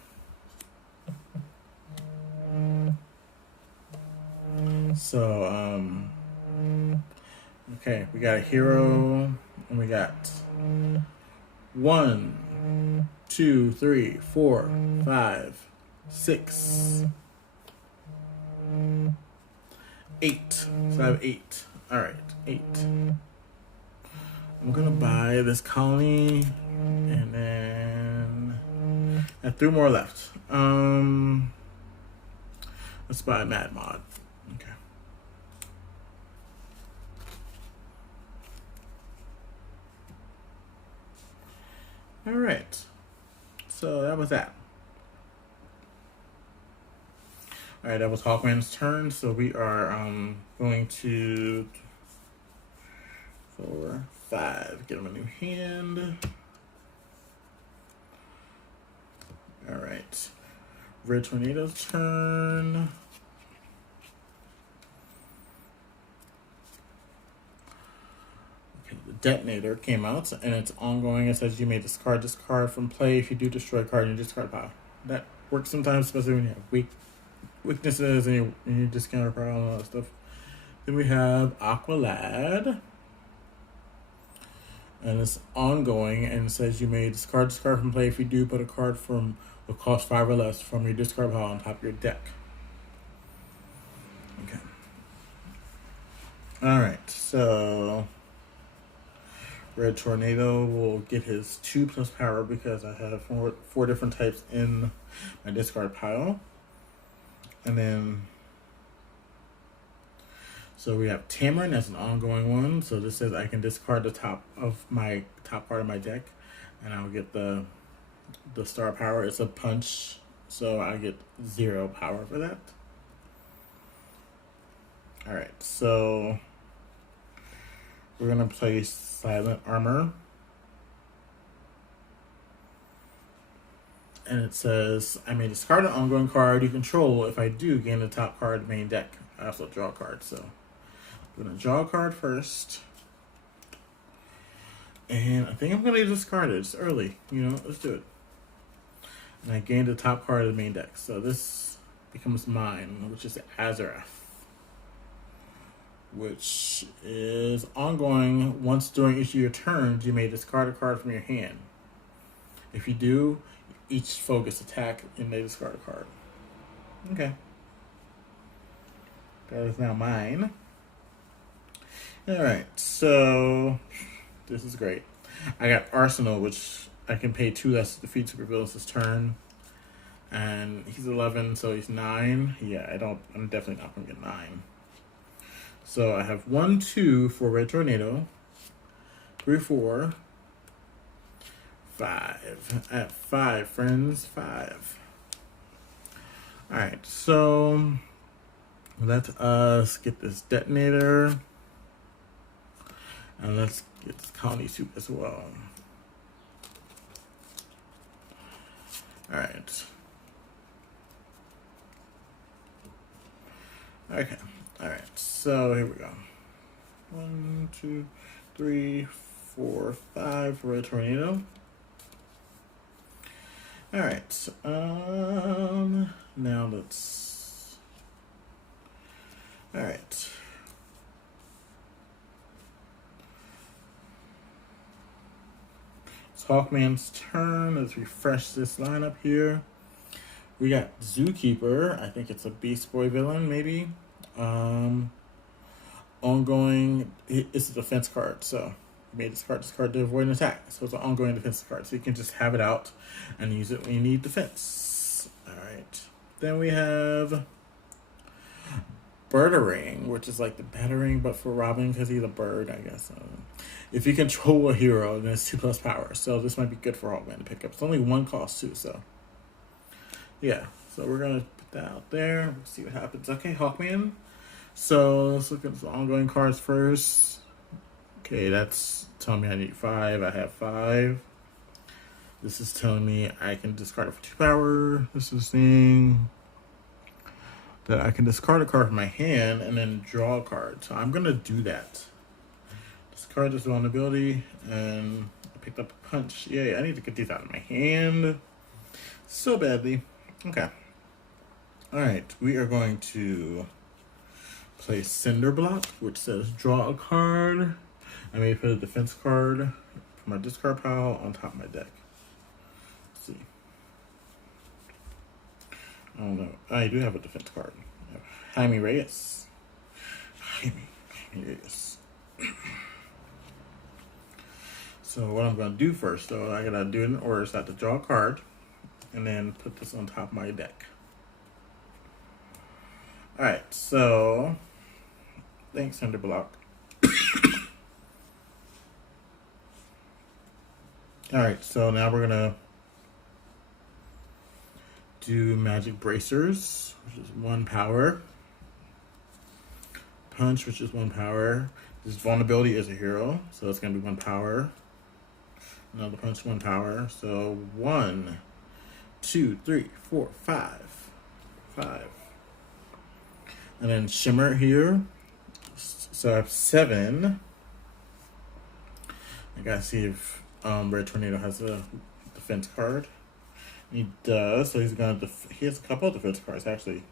So, okay, we got a hero, and we got 1, 2, 3, 4, 5, 6, 8. So I have 8. All right, 8. I'm gonna buy this Colony, and then I have 3 more left. Let's buy Mad Mod. Okay. All right. So that was that. All right, that was Hawkman's turn. So we are going to 4, 5. Get him a new hand. All right. Red Tornado's turn. Okay, the Detonator came out, and it's ongoing. It says you may discard this card from play. If you do, destroy a card in your discard pile. That works sometimes, especially when you have weaknesses and you discount a card and all that stuff. Then we have Aqualad. And it's ongoing, and it says you may discard this card from play. If you do, put a card from will cost 5 or less from your discard pile on top of your deck. Okay. Alright, so Red Tornado will get his 2+ power because I have four different types in my discard pile. And then so we have Tamarin as an ongoing one. So this says I can discard the top part of my deck, and I'll get the star power. It's a punch, so I get 0 power for that. All right, so we're gonna play Silent Armor, and it says I may discard an ongoing card you control. If I do, gain the top card of the main deck. I also draw a card, so I'm gonna draw a card first. And I think I'm gonna discard it. It's early, let's do it. And I gained the top card of the main deck. So this becomes mine, which is Azarath, which is ongoing. Once during each of your turns, you may discard a card from your hand. If you do, each foe gets attack and they discard a card. Okay. That is now mine. Alright, so this is great. I got Arsenal, which I can pay 2 less to defeat supervillains this turn. And he's 11, so he's 9. Yeah, I'm definitely not gonna get 9. So I have 1, 2 for Red Tornado. 3, 4, 5. I have 5, friends. 5. Alright, so let us get this Detonator. And let's get this Colony Soup as well. Alright. Okay. Alright, so here we go. 1, 2, 3, 4, 5 for Red Tornado. Alright. Now let's. Alright. It's Hawkman's turn. Let's refresh this lineup here. We got Zookeeper. I think it's a Beast Boy villain, maybe. Ongoing. It's a defense card, so you may discard this card to avoid an attack. So it's an ongoing defense card, so you can just have it out and use it when you need defense. Alright. Then we have Birdering, which is like the Battering, but for Robin, because he's a bird, I guess. If you control a hero, then it's 2+ power. So this might be good for Hawkman to pick up. It's only 1 cost, too, so. Yeah, so we're going to put that out there. We'll see what happens. Okay, Hawkman. So let's look at the ongoing cards first. Okay, that's telling me I need 5. I have 5. This is telling me I can discard it for 2 power. This is saying that I can discard a card from my hand and then draw a card. So I'm going to do that. Discard this vulnerability, and I picked up a punch. Yay, I need to get these out of my hand so badly. Okay. Alright, we are going to play Cinder Block, which says draw a card. I may put a defense card from my discard pile on top of my deck. Let's see. I don't know. I do have a defense card. Jaime Reyes. Jaime Reyes. So what I'm going to do first, though, I got to do it in order. So I have to draw a card and then put this on top of my deck. Alright, so thanks, Cinder Block. Alright, so now we're gonna do Magic Bracers, which is 1 power. Punch, which is 1 power. This vulnerability is a hero, so it's gonna be 1 power. Another punch, 1 power. So 1, 2, 3, 4, 5. 5. And then Shimmer here. So I have 7. I gotta see if Red Tornado has a defense card. He does, so he's gonna he has a couple of defense cards actually.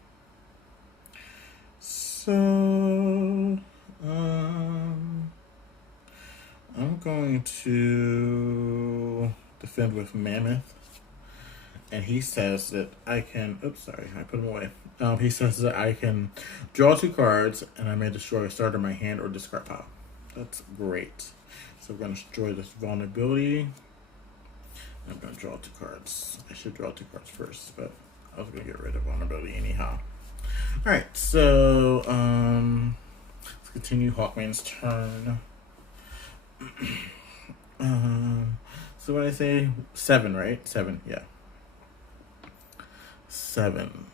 So I'm going to defend with Mammoth, and he says that I can. Oops, sorry, I put him away. He says that I can draw 2 cards, and I may destroy a starter in my hand or discard pile. That's great. So we're going to destroy this vulnerability. I'm going to draw 2 cards. I should draw 2 cards first, but I was going to get rid of vulnerability anyhow. Alright, so let's continue Hawkman's turn. So what did I say? 7, right? 7, yeah. 7.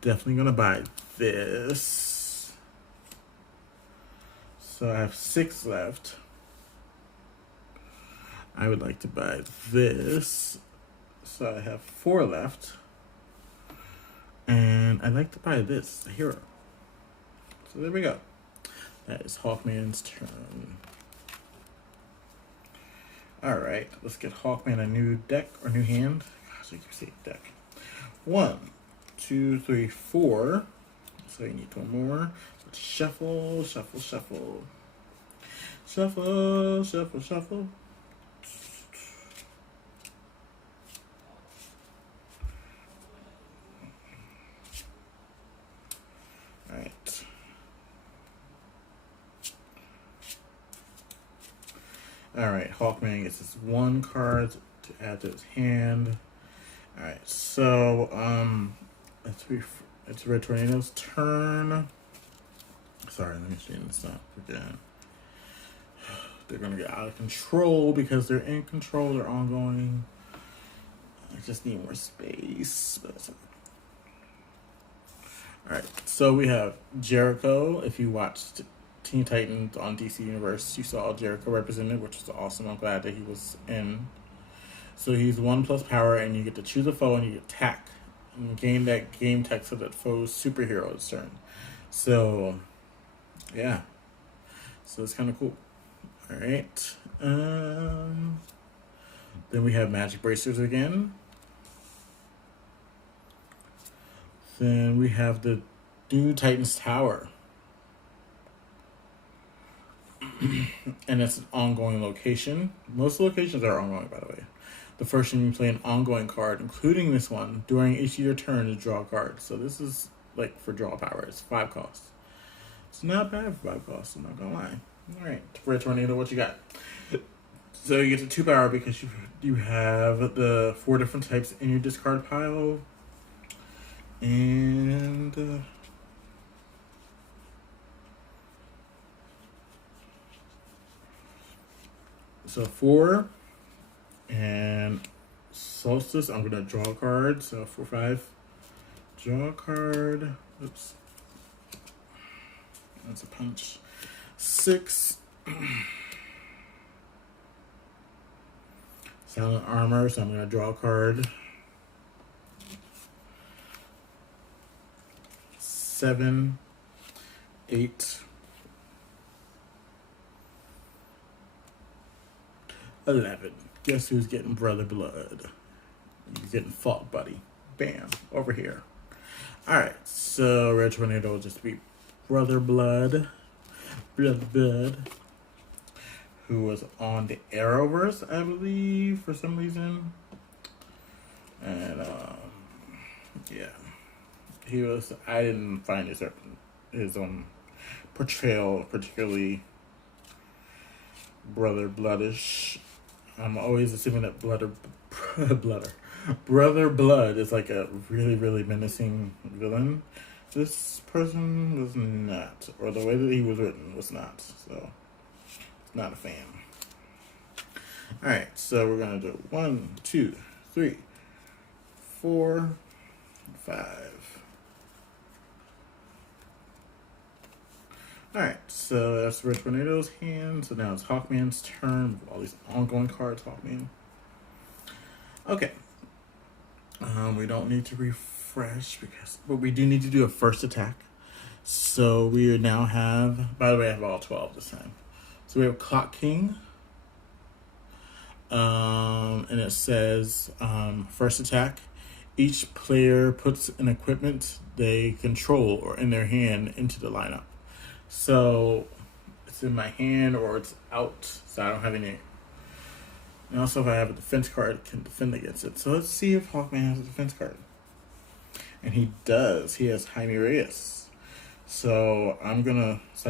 Definitely going to buy this. So I have 6 left. I would like to buy this. So I have 4 left. And I'd like to buy this, the hero. So there we go. That is Hawkman's turn. Alright, let's get Hawkman a new deck or new hand. Gosh, I keep saying deck. 1, 2, 3, 4. So you need 1 more. Let's shuffle, shuffle, shuffle. Shuffle, shuffle, shuffle. Alright. Alright, Hawkman gets this 1 card to add to his hand. Alright, so it's Red Tornado's turn. Sorry, let me straighten this up again. They're gonna get out of control because they're in control, they're ongoing. I just need more space. Alright, so we have Jericho. If you watched Teen Titans on DC Universe, you saw Jericho represented, which was awesome. I'm glad that he was in. So he's 1+ power, and you get to choose a foe and you attack. And gain that game tech so that foe's superhero is turn. So, yeah. So it's kind of cool. Alright. Then we have Magic Bracers again. Then we have the new Titans Tower. And it's an ongoing location. Most locations are ongoing, by the way. The first time you play an ongoing card, including this one, during each of your turn to draw a card. So this is like for draw power. It's 5 costs. It's not bad for 5 costs, I'm not gonna lie. Alright, Red Tornado, what you got? So you get the 2 power because you have the 4 different types in your discard pile. And so 4 and Solstice. I'm gonna draw a card. So 4, 5, draw a card. Oops, that's a punch. 6. Silent Armor. So I'm gonna draw a card. 7, 8, 11. Guess who's getting Brother Blood? You're getting Fault Buddy. Bam. Over here. Alright, so Red Tornado will just be Brother Blood. Brother Blood. Who was on the Arrowverse, I believe, for some reason. And, yeah. He was. I didn't find his portrayal particularly Brother Bloodish. I'm always assuming that Brother Blood is like a really, really menacing villain. This person was not, or the way that he was written was not. So Not a fan. Alright, so we're gonna do 1, 2, 3, 4, 5. Alright, so that's Red Tornado's hand. So now it's Hawkman's turn. All these ongoing cards, Hawkman. Okay. We don't need to refresh but we do need to do a first attack. So we now have, by the way, I have all 12 this time. So we have Clock King. And it says, first attack. Each player puts an equipment they control or in their hand into the lineup. So it's in my hand or it's out, so I don't have any. And also, if I have a defense card, I can defend against it. So let's see if Hawkman has a defense card. And he does. He has Jaime Reyes. So I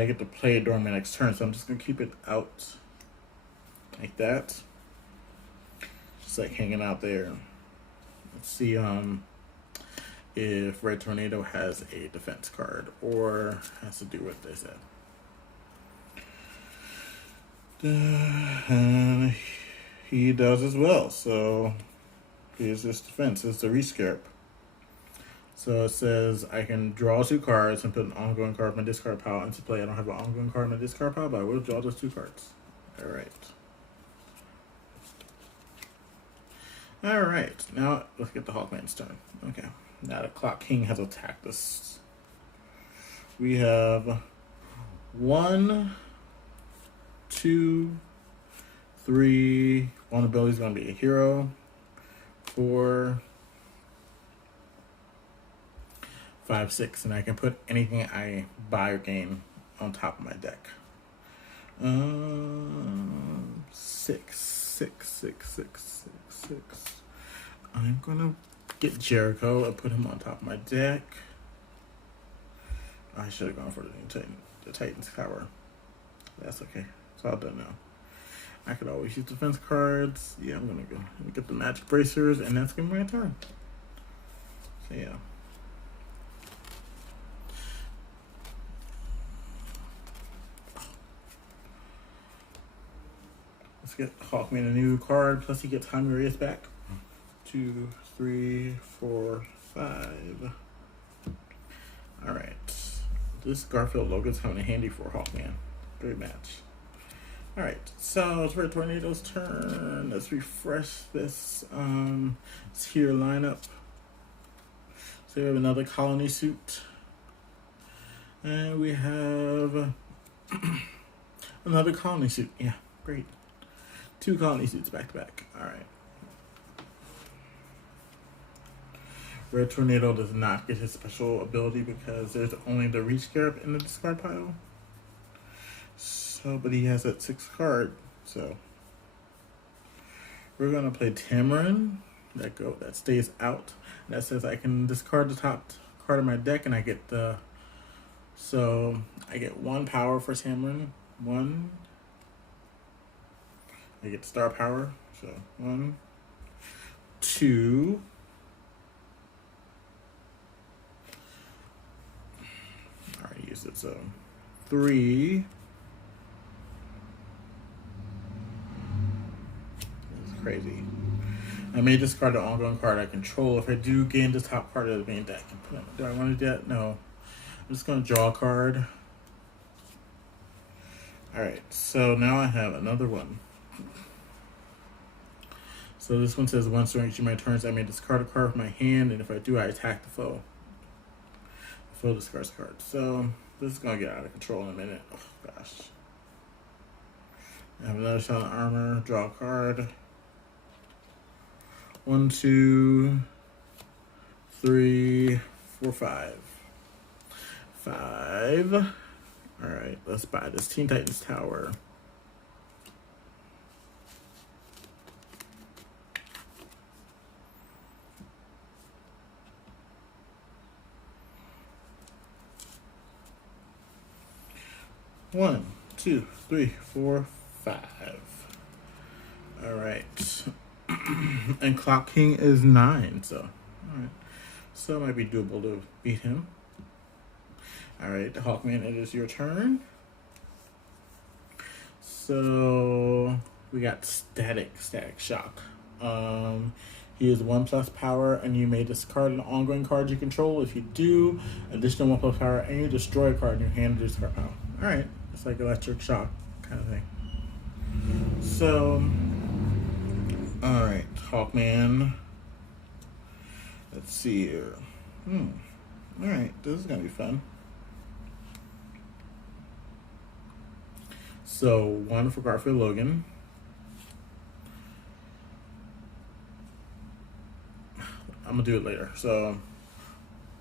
get to play it during my next turn. So I'm just gonna keep it out like that, just like hanging out there. Let's see if Red Tornado has a defense card or has to do what they said. And he does as well. So here's his defense. It's the Rescarp. So it says I can draw 2 cards and put an ongoing card from my discard pile into play. I don't have an ongoing card in my discard pile, but I will draw those 2 cards. Alright. Alright, now let's get the Hawkman's turn. Okay. Now the Clock King has attacked us. We have 1, 2, 3. One ability is going to be a hero. 4, 5, 6, and I can put anything I buy or gain on top of my deck. 6, 6, 6, 6, 6, 6. I'm gonna get Jericho and put him on top of my deck. I should have gone for the Titan's Tower. That's okay. It's all done now. I could always use defense cards. Yeah, I'm gonna go get the Magic Bracers, and that's gonna be my turn. So yeah. Let's get Hawkman a new card. Plus he gets Jaime Reyes back. 2, 3, 4, 5. Alright. This Garfield logo's coming in handy for Hawkman. Great match. Alright, so it's Red Tornado's turn. Let's refresh this tier lineup. So we have another colony suit. And we have another colony suit. Yeah, great. 2 colony suits back to back. Alright. Red Tornado does not get his special ability because there's only the Reach Scarab in the discard pile. So, but he has that 6th card. So we're gonna play Tamarin. That stays out. And that says I can discard the top card of my deck, and I get the. So I get 1 power for Tamarin. 1. I get star power. So 1, 2. I already used it, so 3. This is crazy. I may discard the ongoing card I control. If I do gain the top card of the main deck, do I want to do that? No. I'm just going to draw a card. Alright, so now I have another one. So this one says once during each of my turns, I may discard a card from my hand, and if I do, I attack the foe. The foe discards a card. So this is going to get out of control in a minute. Oh, gosh. I have another shot of armor, draw a card. 1, 2, 3, 4, 5. 5. Alright, let's buy this Teen Titans Tower. One, 2, 3, 4, 5. Alright. And Clock King is 9, so alright. So it might be doable to beat him. Alright, Hawkman, it is your turn. So we got Static Shock. He is 1+ power, and you may discard an ongoing card you control. If you do, additional 1+ power, and you destroy a card in your hand to discard power. Alright, it's like Electric Shock kind of thing. So, alright, Hawkman. Let's see here. Alright, this is gonna be fun. So, 1 for Garfield Logan. I'm gonna do it later. So,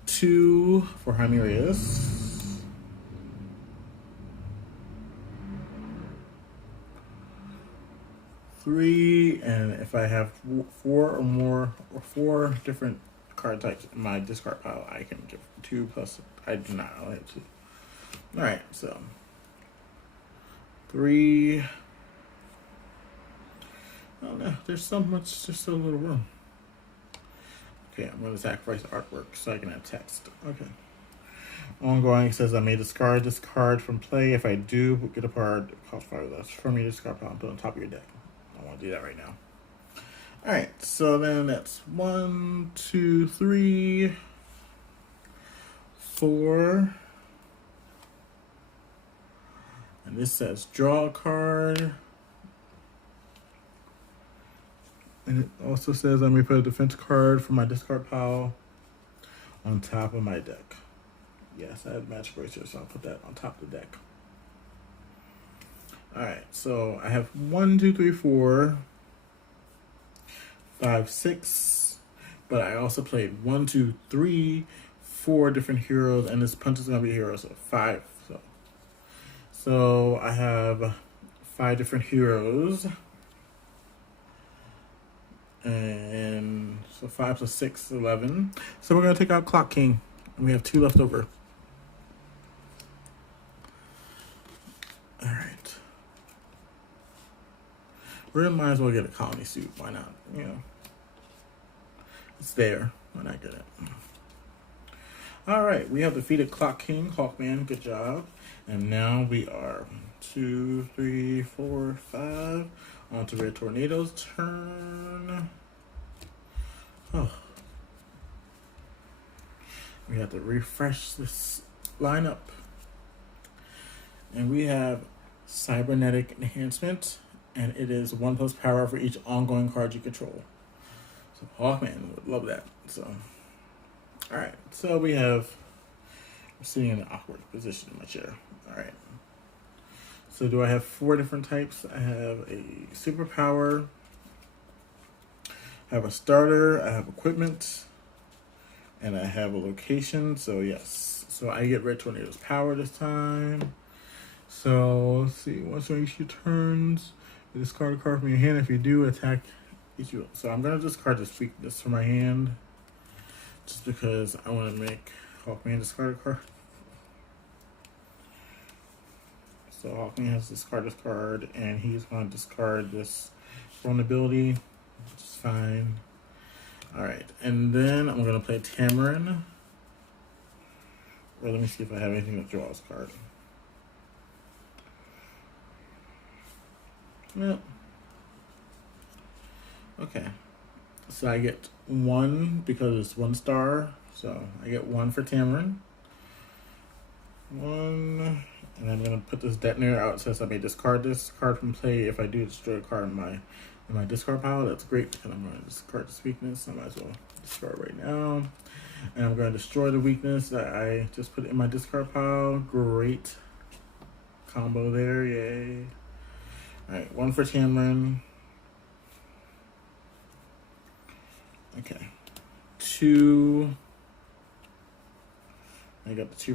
2 for Jaime Reyes. 3, and if I have 4 or more, or 4 different card types in my discard pile, I can give 2 plus. I do not. I'll have 2. Alright, so 3. Oh no, there's so little room. Okay, I'm going to sacrifice artwork so I can add text. Okay. Ongoing says I may discard this card from play. If I do, get a card cost 5 less from your discard pile and put on top of your deck. I want to do that right now. Alright, so then that's 1, 2, 3, 4. And this says draw a card. And it also says I may put a defense card from my discard pile on top of my deck. Yes, I have Magic Eraser, so I'll put that on top of the deck. Alright, so I have 1, 2, 3, 4, 5, 6. But I also played 1, 2, 3, 4 different heroes, and this punch is going to be a hero, so 5. So I have 5 different heroes. And so 5 plus 6 is 11. So we're going to take out Clock King. And we have 2 left over. Alright. We might as well get a colony suit. Why not? You know. It's there. Why not get it? Alright. We have defeated Clock King. Hawkman. Good job. And now we are 2, 3, 4, 5. On to Red Tornado's turn. Oh. We have to refresh this lineup. And we have Cybernetic Enhancement. And it is 1+ power for each ongoing card you control. So Hawkman would love that. So, alright. So we have... I'm sitting in an awkward position in my chair. Alright. So do I have 4 different types? I have a superpower, I have a starter, I have equipment, and I have a location. So yes, so I get Red Tornado's power this time. So let's see, once on each of your turns, you discard a card from your hand. If you do, attack each of you. So I'm gonna discard this weakness from my hand, just because I want to make Hawkman discard a card. So Hawkman has to discard this card, and he's going to discard this vulnerability, which is fine. Alright, and then I'm going to play Tamarin. Or let me see if I have anything to draw this card. Well, okay. So I get 1 because it's 1 star. So I get 1 for Tamarin. 1, and I'm gonna put this detonator out. It says I may discard this card from play. If I do destroy a card in my discard pile, that's great because I'm gonna discard this weakness. I might as well discard right now. And I'm gonna destroy the weakness that I just put in my discard pile. Great combo there, yay. Alright, 1 for Tamarin. Okay. 2. I got the 2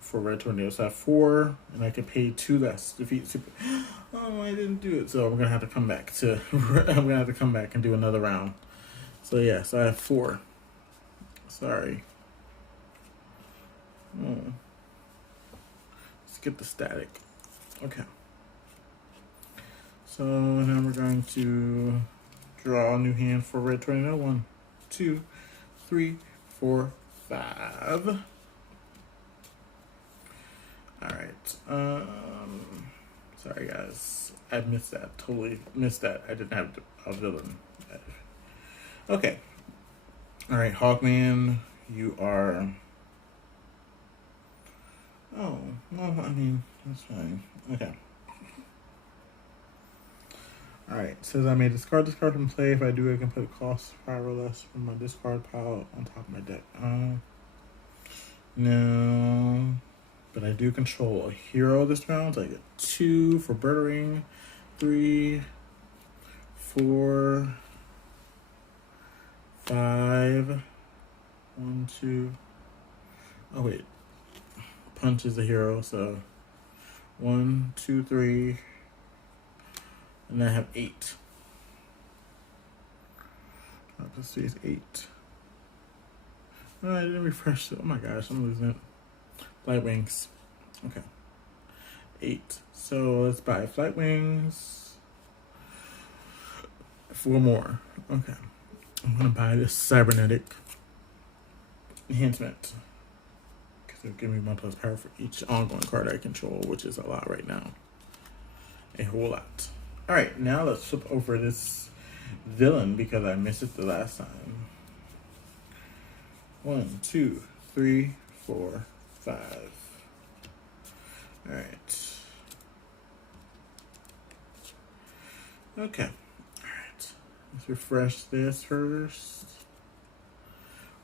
for Red Tornado. So I have 4, and I can pay 2 less to defeat super. Oh, I didn't do it. So I'm gonna have to come back to. I'm gonna have to come back and do another round. So yeah, so I have 4. Sorry. Let's get the static. Okay. So now we're going to draw a new hand for Red Tornado. 1, 2, 3, 4, 5. Alright, sorry guys, I missed that. Totally missed that. I didn't have a villain. Okay. All right, Hawkman, you are. Oh, well, I mean, that's fine. Okay. Alright, says I may discard this card from play. If I do, I can put a cost 5 or less from my discard pile on top of my deck. No. But I do control a hero this round. So I get 2 for Birdering, 3, 4, 5. 1, 2. Oh, wait. Punch is the hero, so 1, 2, 3. And I have 8. Let's see, it's 8. Oh, I didn't refresh it. Oh my gosh, I'm losing it. Flight Wings. Okay. 8. So let's buy Flight Wings. 4 more. Okay. I'm going to buy this Cybernetic Enhancement. Because it'll give me 1+ power for each ongoing card I control, which is a lot right now. A whole lot. Alright, now let's flip over this villain because I missed it the last time. 1, 2, 3, 4, 5. Alright. Okay. Alright. Let's refresh this first.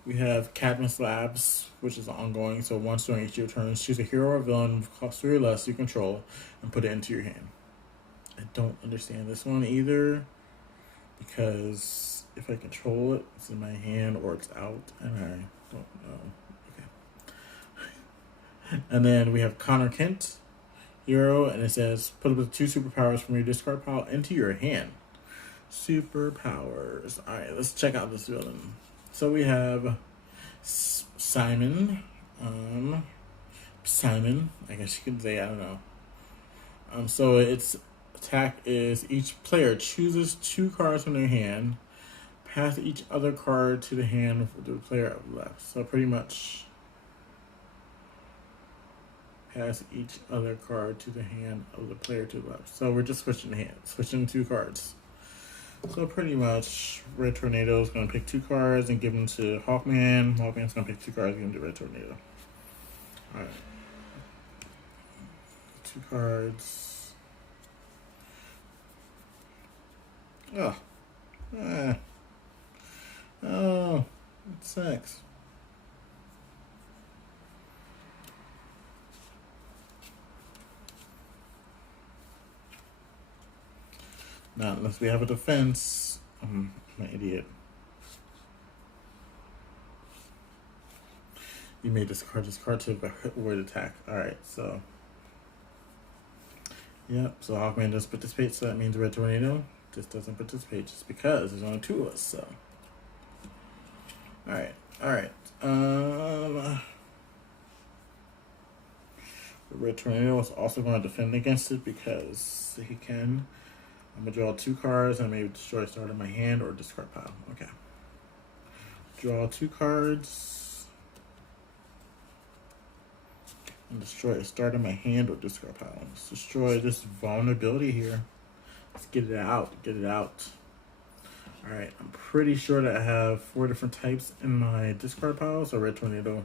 We have Cadmus Labs, which is ongoing. So once during each of your turns, choose a hero or villain with cost 3 or less you control and put it into your hand. I don't understand this one either because if I control it, it's in my hand or it's out, and I don't know. Okay. And then we have Connor Kent, hero, and it says put up the 2 superpowers from your discard pile into your hand. Superpowers. All right, let's check out this villain. So we have Simon. Simon, I guess you could say, I don't know. So its attack is each player chooses 2 cards from their hand, pass each other card to the hand of the player left. So pretty much pass each other card to the hand of the player to the left. So we're just switching hands, switching 2 cards. So pretty much Red Tornado is going to pick 2 cards and give them to Hawkman. Hawkman's going to pick 2 cards and give them to Red Tornado. Alright. 2 cards. Oh. Oh. It sucks. Not unless we have a defense. I'm an idiot. You may discard this card to avoid attack. Alright, so. Yep, so Hawkman does participate, so that means Red Tornado just doesn't participate just because there's only 2 of us, so. Alright. The Red Tornado is also going to defend against it because he can. I'm going to draw 2 cards and maybe destroy a start in my hand or discard pile. Okay. Draw 2 cards. And destroy a start in my hand or discard pile. Let's destroy this vulnerability here. Let's get it out. Get it out. Alright, I'm pretty sure that I have 4 different types in my discard pile. So Red Tornado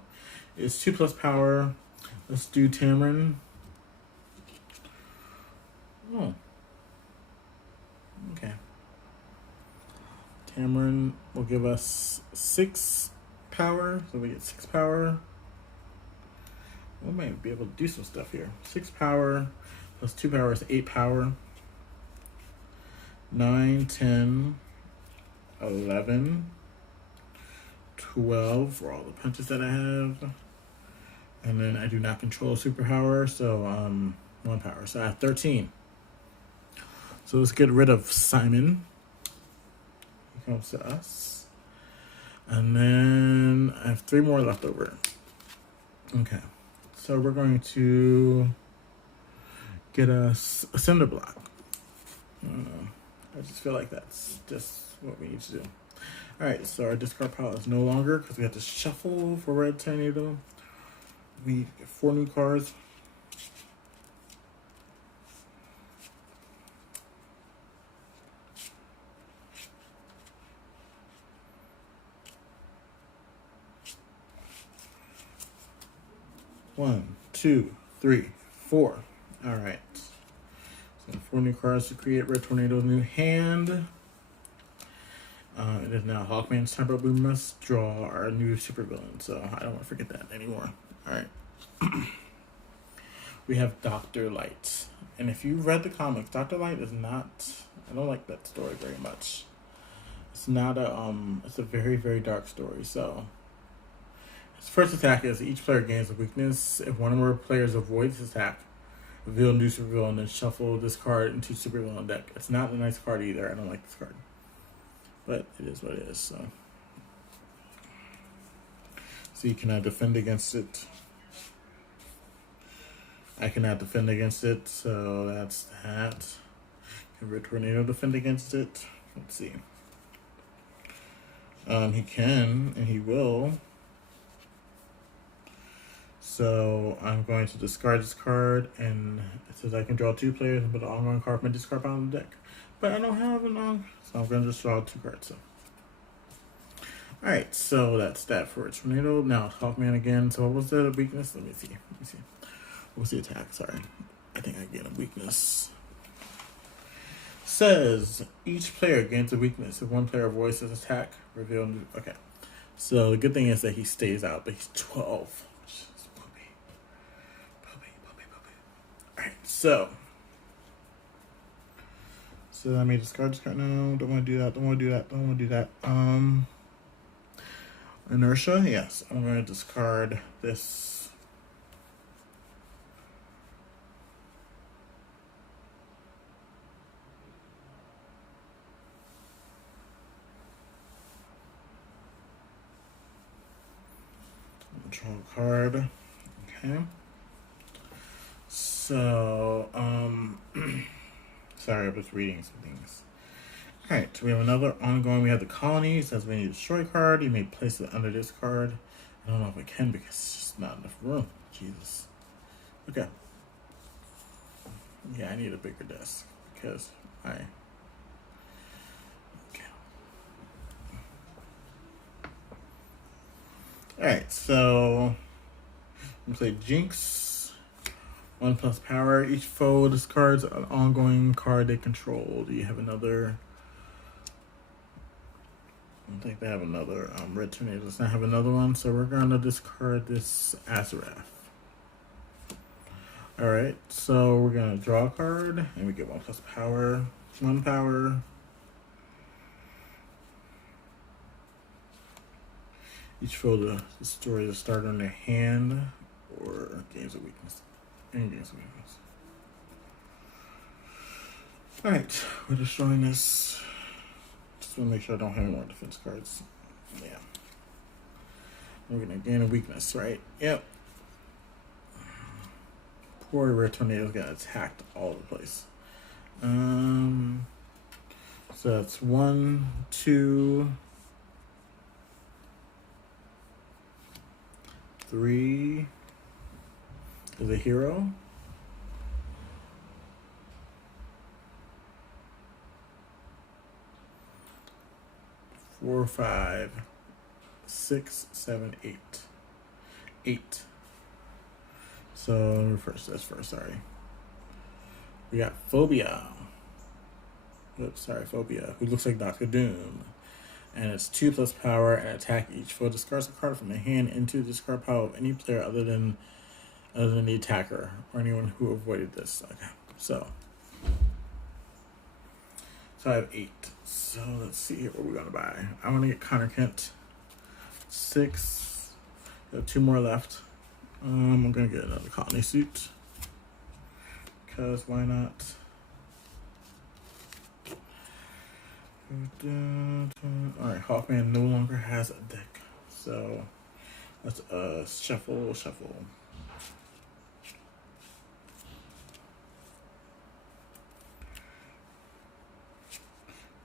is 2+ power. Let's do Tamarin. Oh. Okay. Tamarin will give us 6 power. So we get 6 power. We might be able to do some stuff here. 6 power plus 2 power is 8 power. 9, 10, 11, 12 for all the punches that I have. And then I do not control superpower, so 1 power. So I have 13. So let's get rid of Simon. He comes to us. And then I have 3 more left over. Okay. So we're going to get us a cinder block. I don't know. I just feel like that's just what we need to do. Alright, so our discard pile is no longer because we have to shuffle for Red Tornado. We get 4 new cards. 1, 2, 3, 4. All right. So 4 new cards to create Red Tornado's new hand. It is now Hawkman's turn, but we must draw our new supervillain, so I don't want to forget that anymore. Alright. We have Dr. Light. And if you've read the comics, Dr. Light is not... I don't like that story very much. It's not a... It's a very, very dark story, so... His first attack is each player gains a weakness. If one or more players avoids this attack, reveal a new supervillain and shuffle this card into supervillain deck. It's not a nice card either. I don't like this card. But it is what it is, so. So you cannot defend against it. I cannot defend against it, so that's that. Can Red Tornado defend against it? Let's see. He can, and he will. So I'm going to discard this card, and it says I can draw 2 players and put an ongoing card from my discard pile on the deck. But I don't have an on, so I'm going to just draw 2 cards. So. Alright, so that's that for its tornado. Now Hawkman again. So what was the weakness? Let me see. What was the attack? Sorry. I think I get a weakness. Says each player gains a weakness. If one player avoids his attack, reveal new. Okay. So the good thing is that he stays out, but he's 12. Alright, so I may discard this card. No, don't want to do that. Don't want to do that. Don't want to do that. Inertia. Yes, I'm going to discard this. Draw a card. Okay. So, sorry, I was reading some things. Alright, we have another ongoing. We have the colony. It says we need a destroy card. You may place it under this card. I don't know if I can because it's just not enough room. Jesus. Okay. Yeah, I need a bigger desk because okay. Alright, so I'm going to play Jinx. 1+ power. Each foe discards an ongoing card they control. Do you have another? I don't think they have another. Red Tornado does not have another one, so we're going to discard this Azarath. Alright, so we're going to draw a card, and we get 1+ power. 1 power. Each foe to destroy the starter in their hand, or gains a weakness. Alright, we're destroying this. Just want to make sure I don't have any more defense cards. Yeah. We're going to gain a weakness, right? Yep. Poor Red Tornadoes got attacked all over the place. So that's 1, 2, 3. Is a hero. 4, 5, 6, 7, 8. 8. So that's first. Sorry. We got Phobia. Oops, sorry, Phobia. Who looks like Doctor Doom, and it's 2+ power and attack each foe discards a card from the hand into the discard pile of any player other than the attacker or anyone who avoided this. Okay, so I have 8. So let's see here what we're gonna buy. I want to get Connor Kent. 6. We have 2 more left. I'm gonna get another colony suit because why not? All right, Hawkman no longer has a deck, so let's shuffle.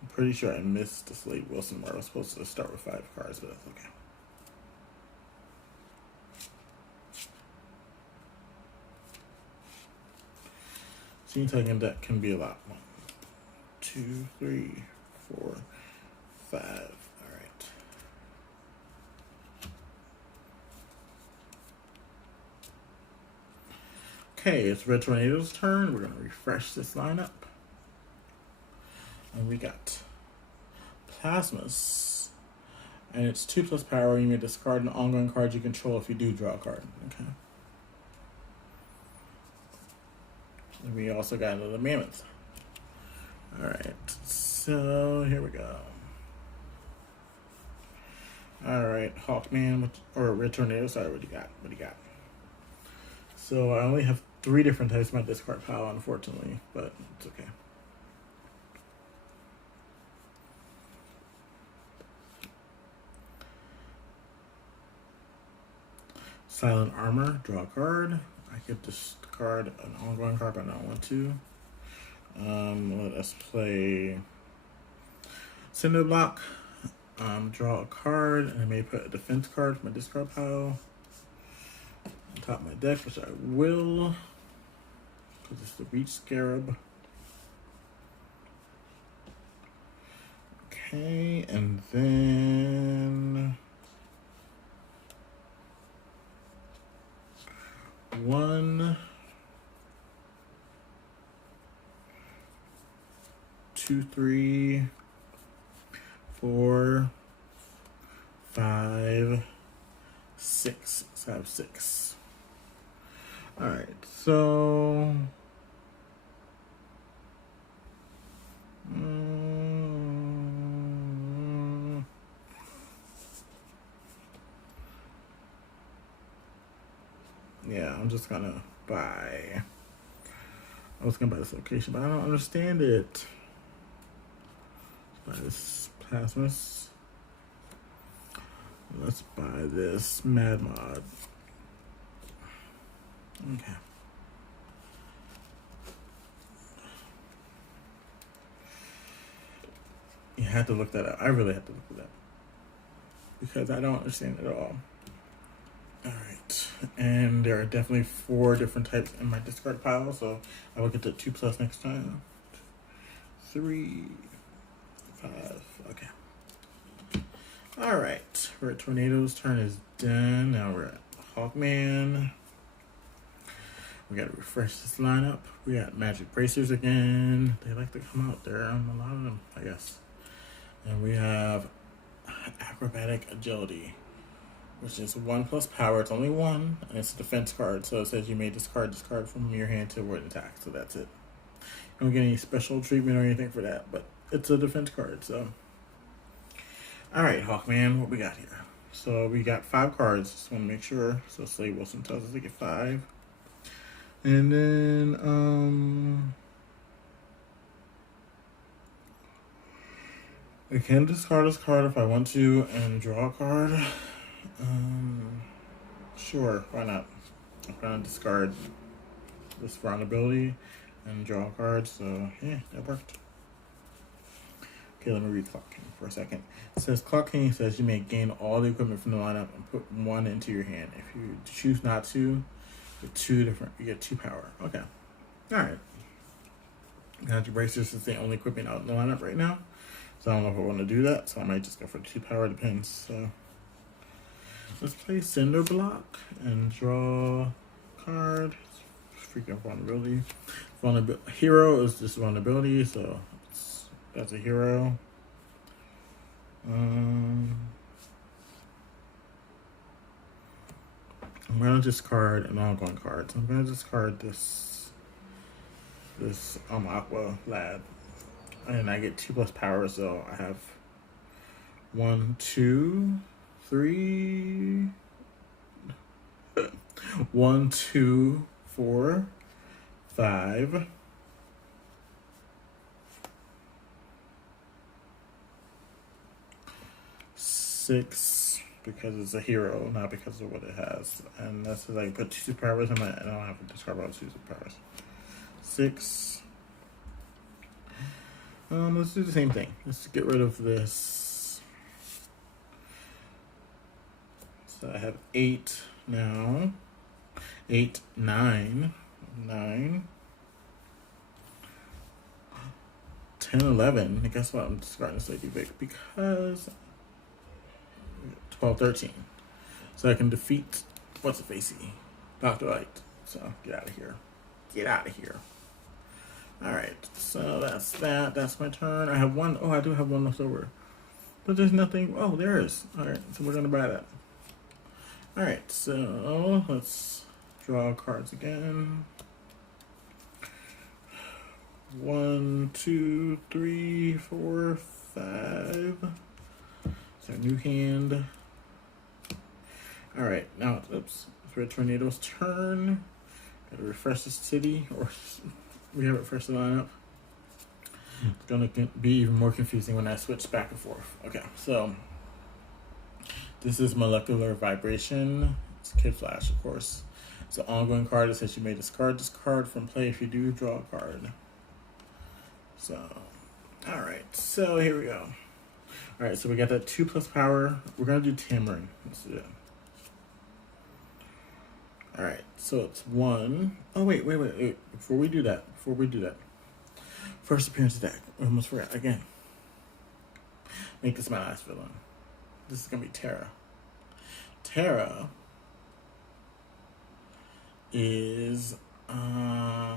I'm pretty sure I missed the Slade Wilson where I was supposed to start with 5 cards, but that's okay. Gene Tagging deck can be a lot. 1, 2, 3, 4, 5. All right. Okay, it's Red Tornado's turn. We're going to refresh this lineup. And we got Plasmas. And it's 2+ power. You may discard an ongoing card you control if you do draw a card. Okay. And we also got another Mammoth. Alright, so here we go. Alright, Hawkman, or Red Tornado, sorry, what do you got? What do you got? So I only have 3 different types of my discard pile, unfortunately, but it's okay. Silent Armor, draw a card. I could discard an ongoing card, but I don't want to. Let us play Cinder Block. Draw a card, and I may put a defense card from my discard pile on top of my deck, which I will, because it's the Reach Scarab. Okay, and then 1, 2, 3, 4, 5, 6. So I have 6. Alright, so yeah, I'm just gonna buy. I was gonna buy this location, but I don't understand it. Let's buy this Plasmas. Let's buy this Mad Mod. Okay. You had to look that up. I really had to look it up because I don't understand it at all. Alright, and there are definitely 4 different types in my discard pile, so I will get to 2+ next time. 3, 5, okay. Alright, Red Tornado's turn is done. Now we're at Hawkman. We gotta refresh this lineup. We got Magic Bracers again. They like to come out there on a lot of them, I guess. And we have Acrobatic Agility, which is 1+ power. It's only 1, and it's a defense card. So it says you may discard this card from your hand to avoid an attack. So that's it. You don't get any special treatment or anything for that, but it's a defense card. So, all right, Hawkman, what we got here? So we got 5 cards. Just want to make sure. So Slade Wilson tells us to get 5, and then I can discard this card if I want to and draw a card. Sure, why not? I'm gonna discard this vulnerability and draw a card, so yeah, that worked. Okay, let me read Clock King for a second. It says Clock King says you may gain all the equipment from the lineup and put 1 into your hand. If you choose not to, you get 2 power. Okay. Alright. Magic Bracers is the only equipment out in the lineup right now. So I don't know if I want to do that, so I might just go for 2 power, depends. So let's play Cinder Block and draw a card. Freaking vulnerability. Hero is just vulnerability, so that's a hero. I'm gonna discard an ongoing card. So I'm gonna discard this Aqua Lad. And I get 2+ power, so I have 1, 2, 3, 1, 2, 4, 5, 6, because it's a hero, not because of what it has. And that's because I put 2 superpowers in it, and I don't have to discard about 2 superpowers. 6. Let's do the same thing. Let's get rid of this. So I have 8 now. 8, 9, 9, 10, 11. And guess what? I'm discarding this Lady Vic because 12, 13. So I can defeat what's a facey? Dr. Light. So get out of here. Get out of here. Alright, so that's that. That's my turn. I have one. Oh, I do have one left over. But there's nothing. Oh, there is. Alright, so we're going to buy that. Alright, so let's draw cards again. 1, 2, 3, 4, 5. It's our new hand. Alright, now it's Red Tornado's turn. Gotta refresh the city, or we have it refresh the lineup. It's gonna be even more confusing when I switch back and forth. Okay, so this is Molecular Vibration. It's Kid Flash, of course. It's an ongoing card that says you may discard this card from play. If you do, draw a card. So, alright, so here we go. Alright, so we got that 2+ power. We're gonna do Tamarind. Let's do it. Alright, so it's 1. Oh, wait. Before we do that. First appearance attack. I almost forgot. Again. Make this my last villain. This is gonna be Terra. Terra is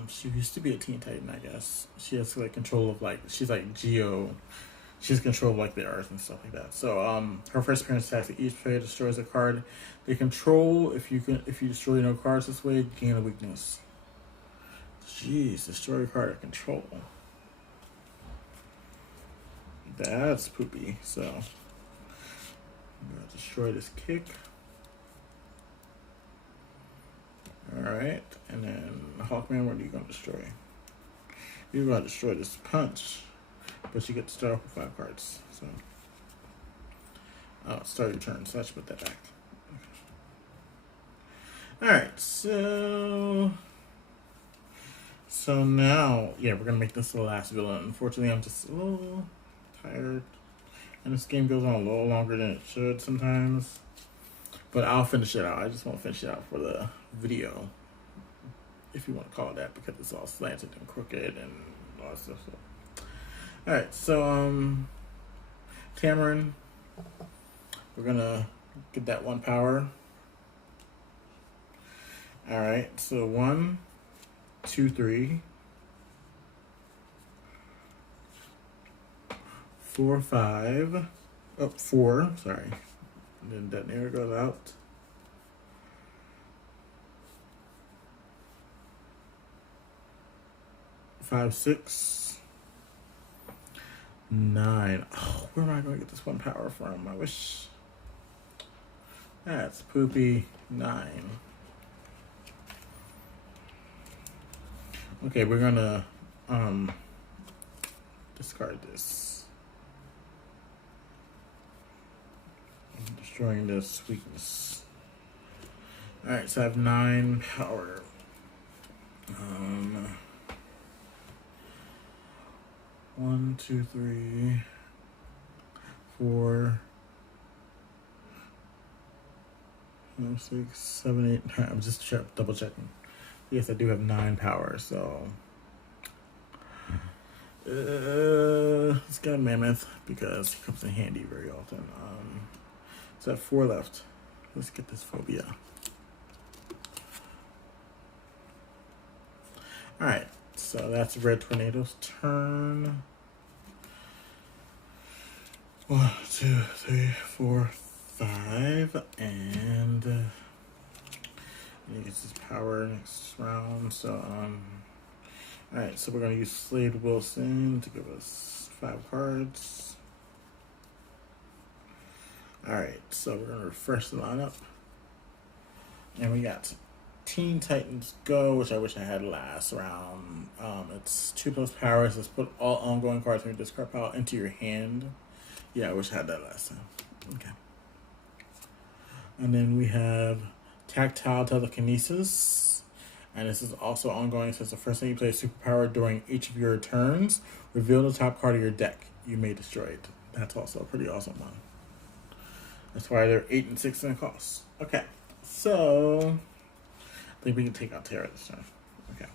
she used to be a Teen Titan, I guess. She has like control of she's like she has control of like the earth and stuff like that. So her first appearance attack, each player destroys a card they control. If you destroy no cards this way, gain a weakness. Jeez, destroy a card of control. That's poopy. So I'm gonna destroy this kick. Alright, and then Hawkman, what are you gonna destroy? You're gonna destroy this punch. But you get to start off with 5 cards. So start your turn, so I should put that back. Alright, so now, yeah, we're gonna make this the last villain. Unfortunately, I'm just a little tired. And this game goes on a little longer than it should sometimes. But I'll finish it out. I just won't finish it out for the video, if you want to call it that, because it's all slanted and crooked and all that stuff. So. Alright, so Tamarind, we're gonna get that 1 power. Alright, so 1, 2, 3, 4, 5. Oh, 4, sorry. And then detonator goes out. 5, 6, 9. Oh, where am I going to get this 1 power from? I wish. That's poopy. 9. Okay, we're gonna discard this. I'm destroying this weakness. Alright, so I have 9 power. 1, 2, 3, 4, 5, 6, 7, 8, 9. I'm just double checking. Yes, I do have 9 power, so it's got Mammoth because he comes in handy very often. So I have 4 left. Let's get this phobia. Alright, so that's Red Tornado's turn. 1, 2, 3, 4, 5, and he gets his power next round. So alright, so we're gonna use Slade Wilson to give us 5 cards. Alright, so we're gonna refresh the lineup. And we got Teen Titans Go, which I wish I had last round. It's 2+ powers. Let's put all ongoing cards from your discard pile into your hand. Yeah, I wish I had that last time. Okay. And then we have Tactile Telekinesis. And this is also ongoing. So it's the first time you play a superpower during each of your turns, reveal the top card of your deck. You may destroy it. That's also a pretty awesome one. That's why they're 8 and 6 in cost. Okay, so I think we can take out Terra this time. Okay.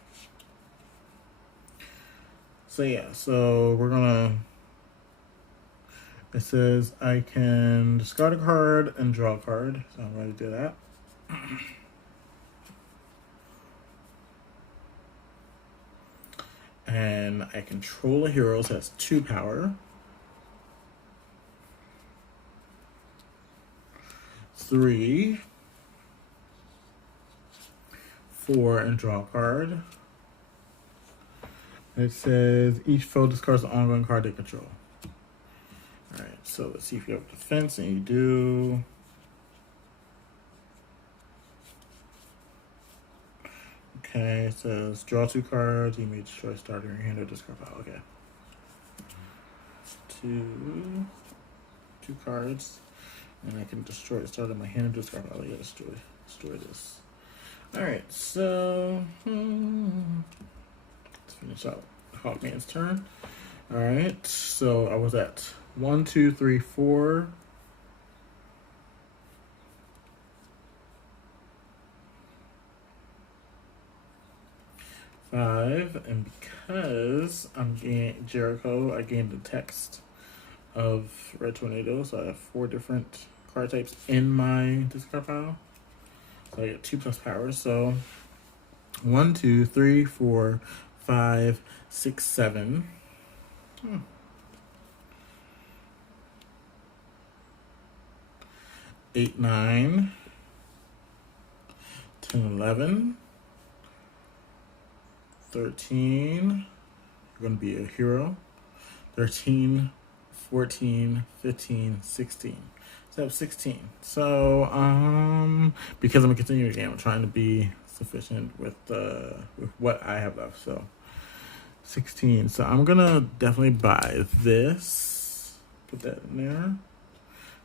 So yeah, so we're gonna. It says I can discard a card and draw a card, so I'm going to do that. And I control a hero, so that's 2 power. 3, 4, and draw a card. It says each foe discards an ongoing card they control. Alright, so let's see if you have defense, and you do. Okay, it says draw 2 cards, you may destroy a starter in your hand or discard pile. Okay. 2 cards. And I can destroy a starter in my hand or discard pile. Yeah, destroy this. Alright, so let's finish out Hawkman's turn. Alright, so I was at 1, 2, 3, 4. 5, and because I'm Jericho, I gained the text of Red Tornado, so I have 4 different card types in my discard pile. So I get 2 plus powers. So 1, 2, 3, 4, 5, 6, 7. 8, 9, 10, 11, 13. You're going to be a hero. 13, 14, 15, 16. So I have 16. So, because I'm a continuing game, I'm trying to be sufficient with what I have left. So, 16. So I'm gonna definitely buy this. Put that in there.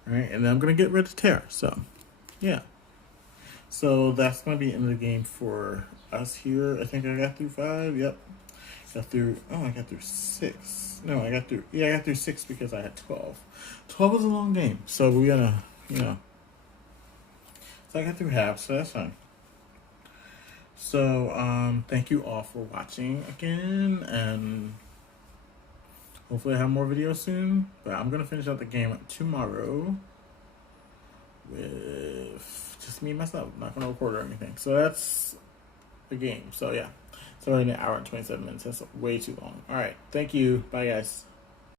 Alright, and then I'm gonna get rid of Terra. So, yeah. So that's gonna be the end of the game for us here. I think I got through 5. Yep. I got through 6. No, I got through 6 because I had 12. 12 was a long game, so we're gonna, so I got through half, so that's fine. So, thank you all for watching again, and hopefully I have more videos soon, but I'm gonna finish out the game tomorrow with just me and myself. I'm not gonna record or anything, so that's the game. So yeah, it's already an hour and 27 minutes. That's way too long. All right, thank you. Bye, guys.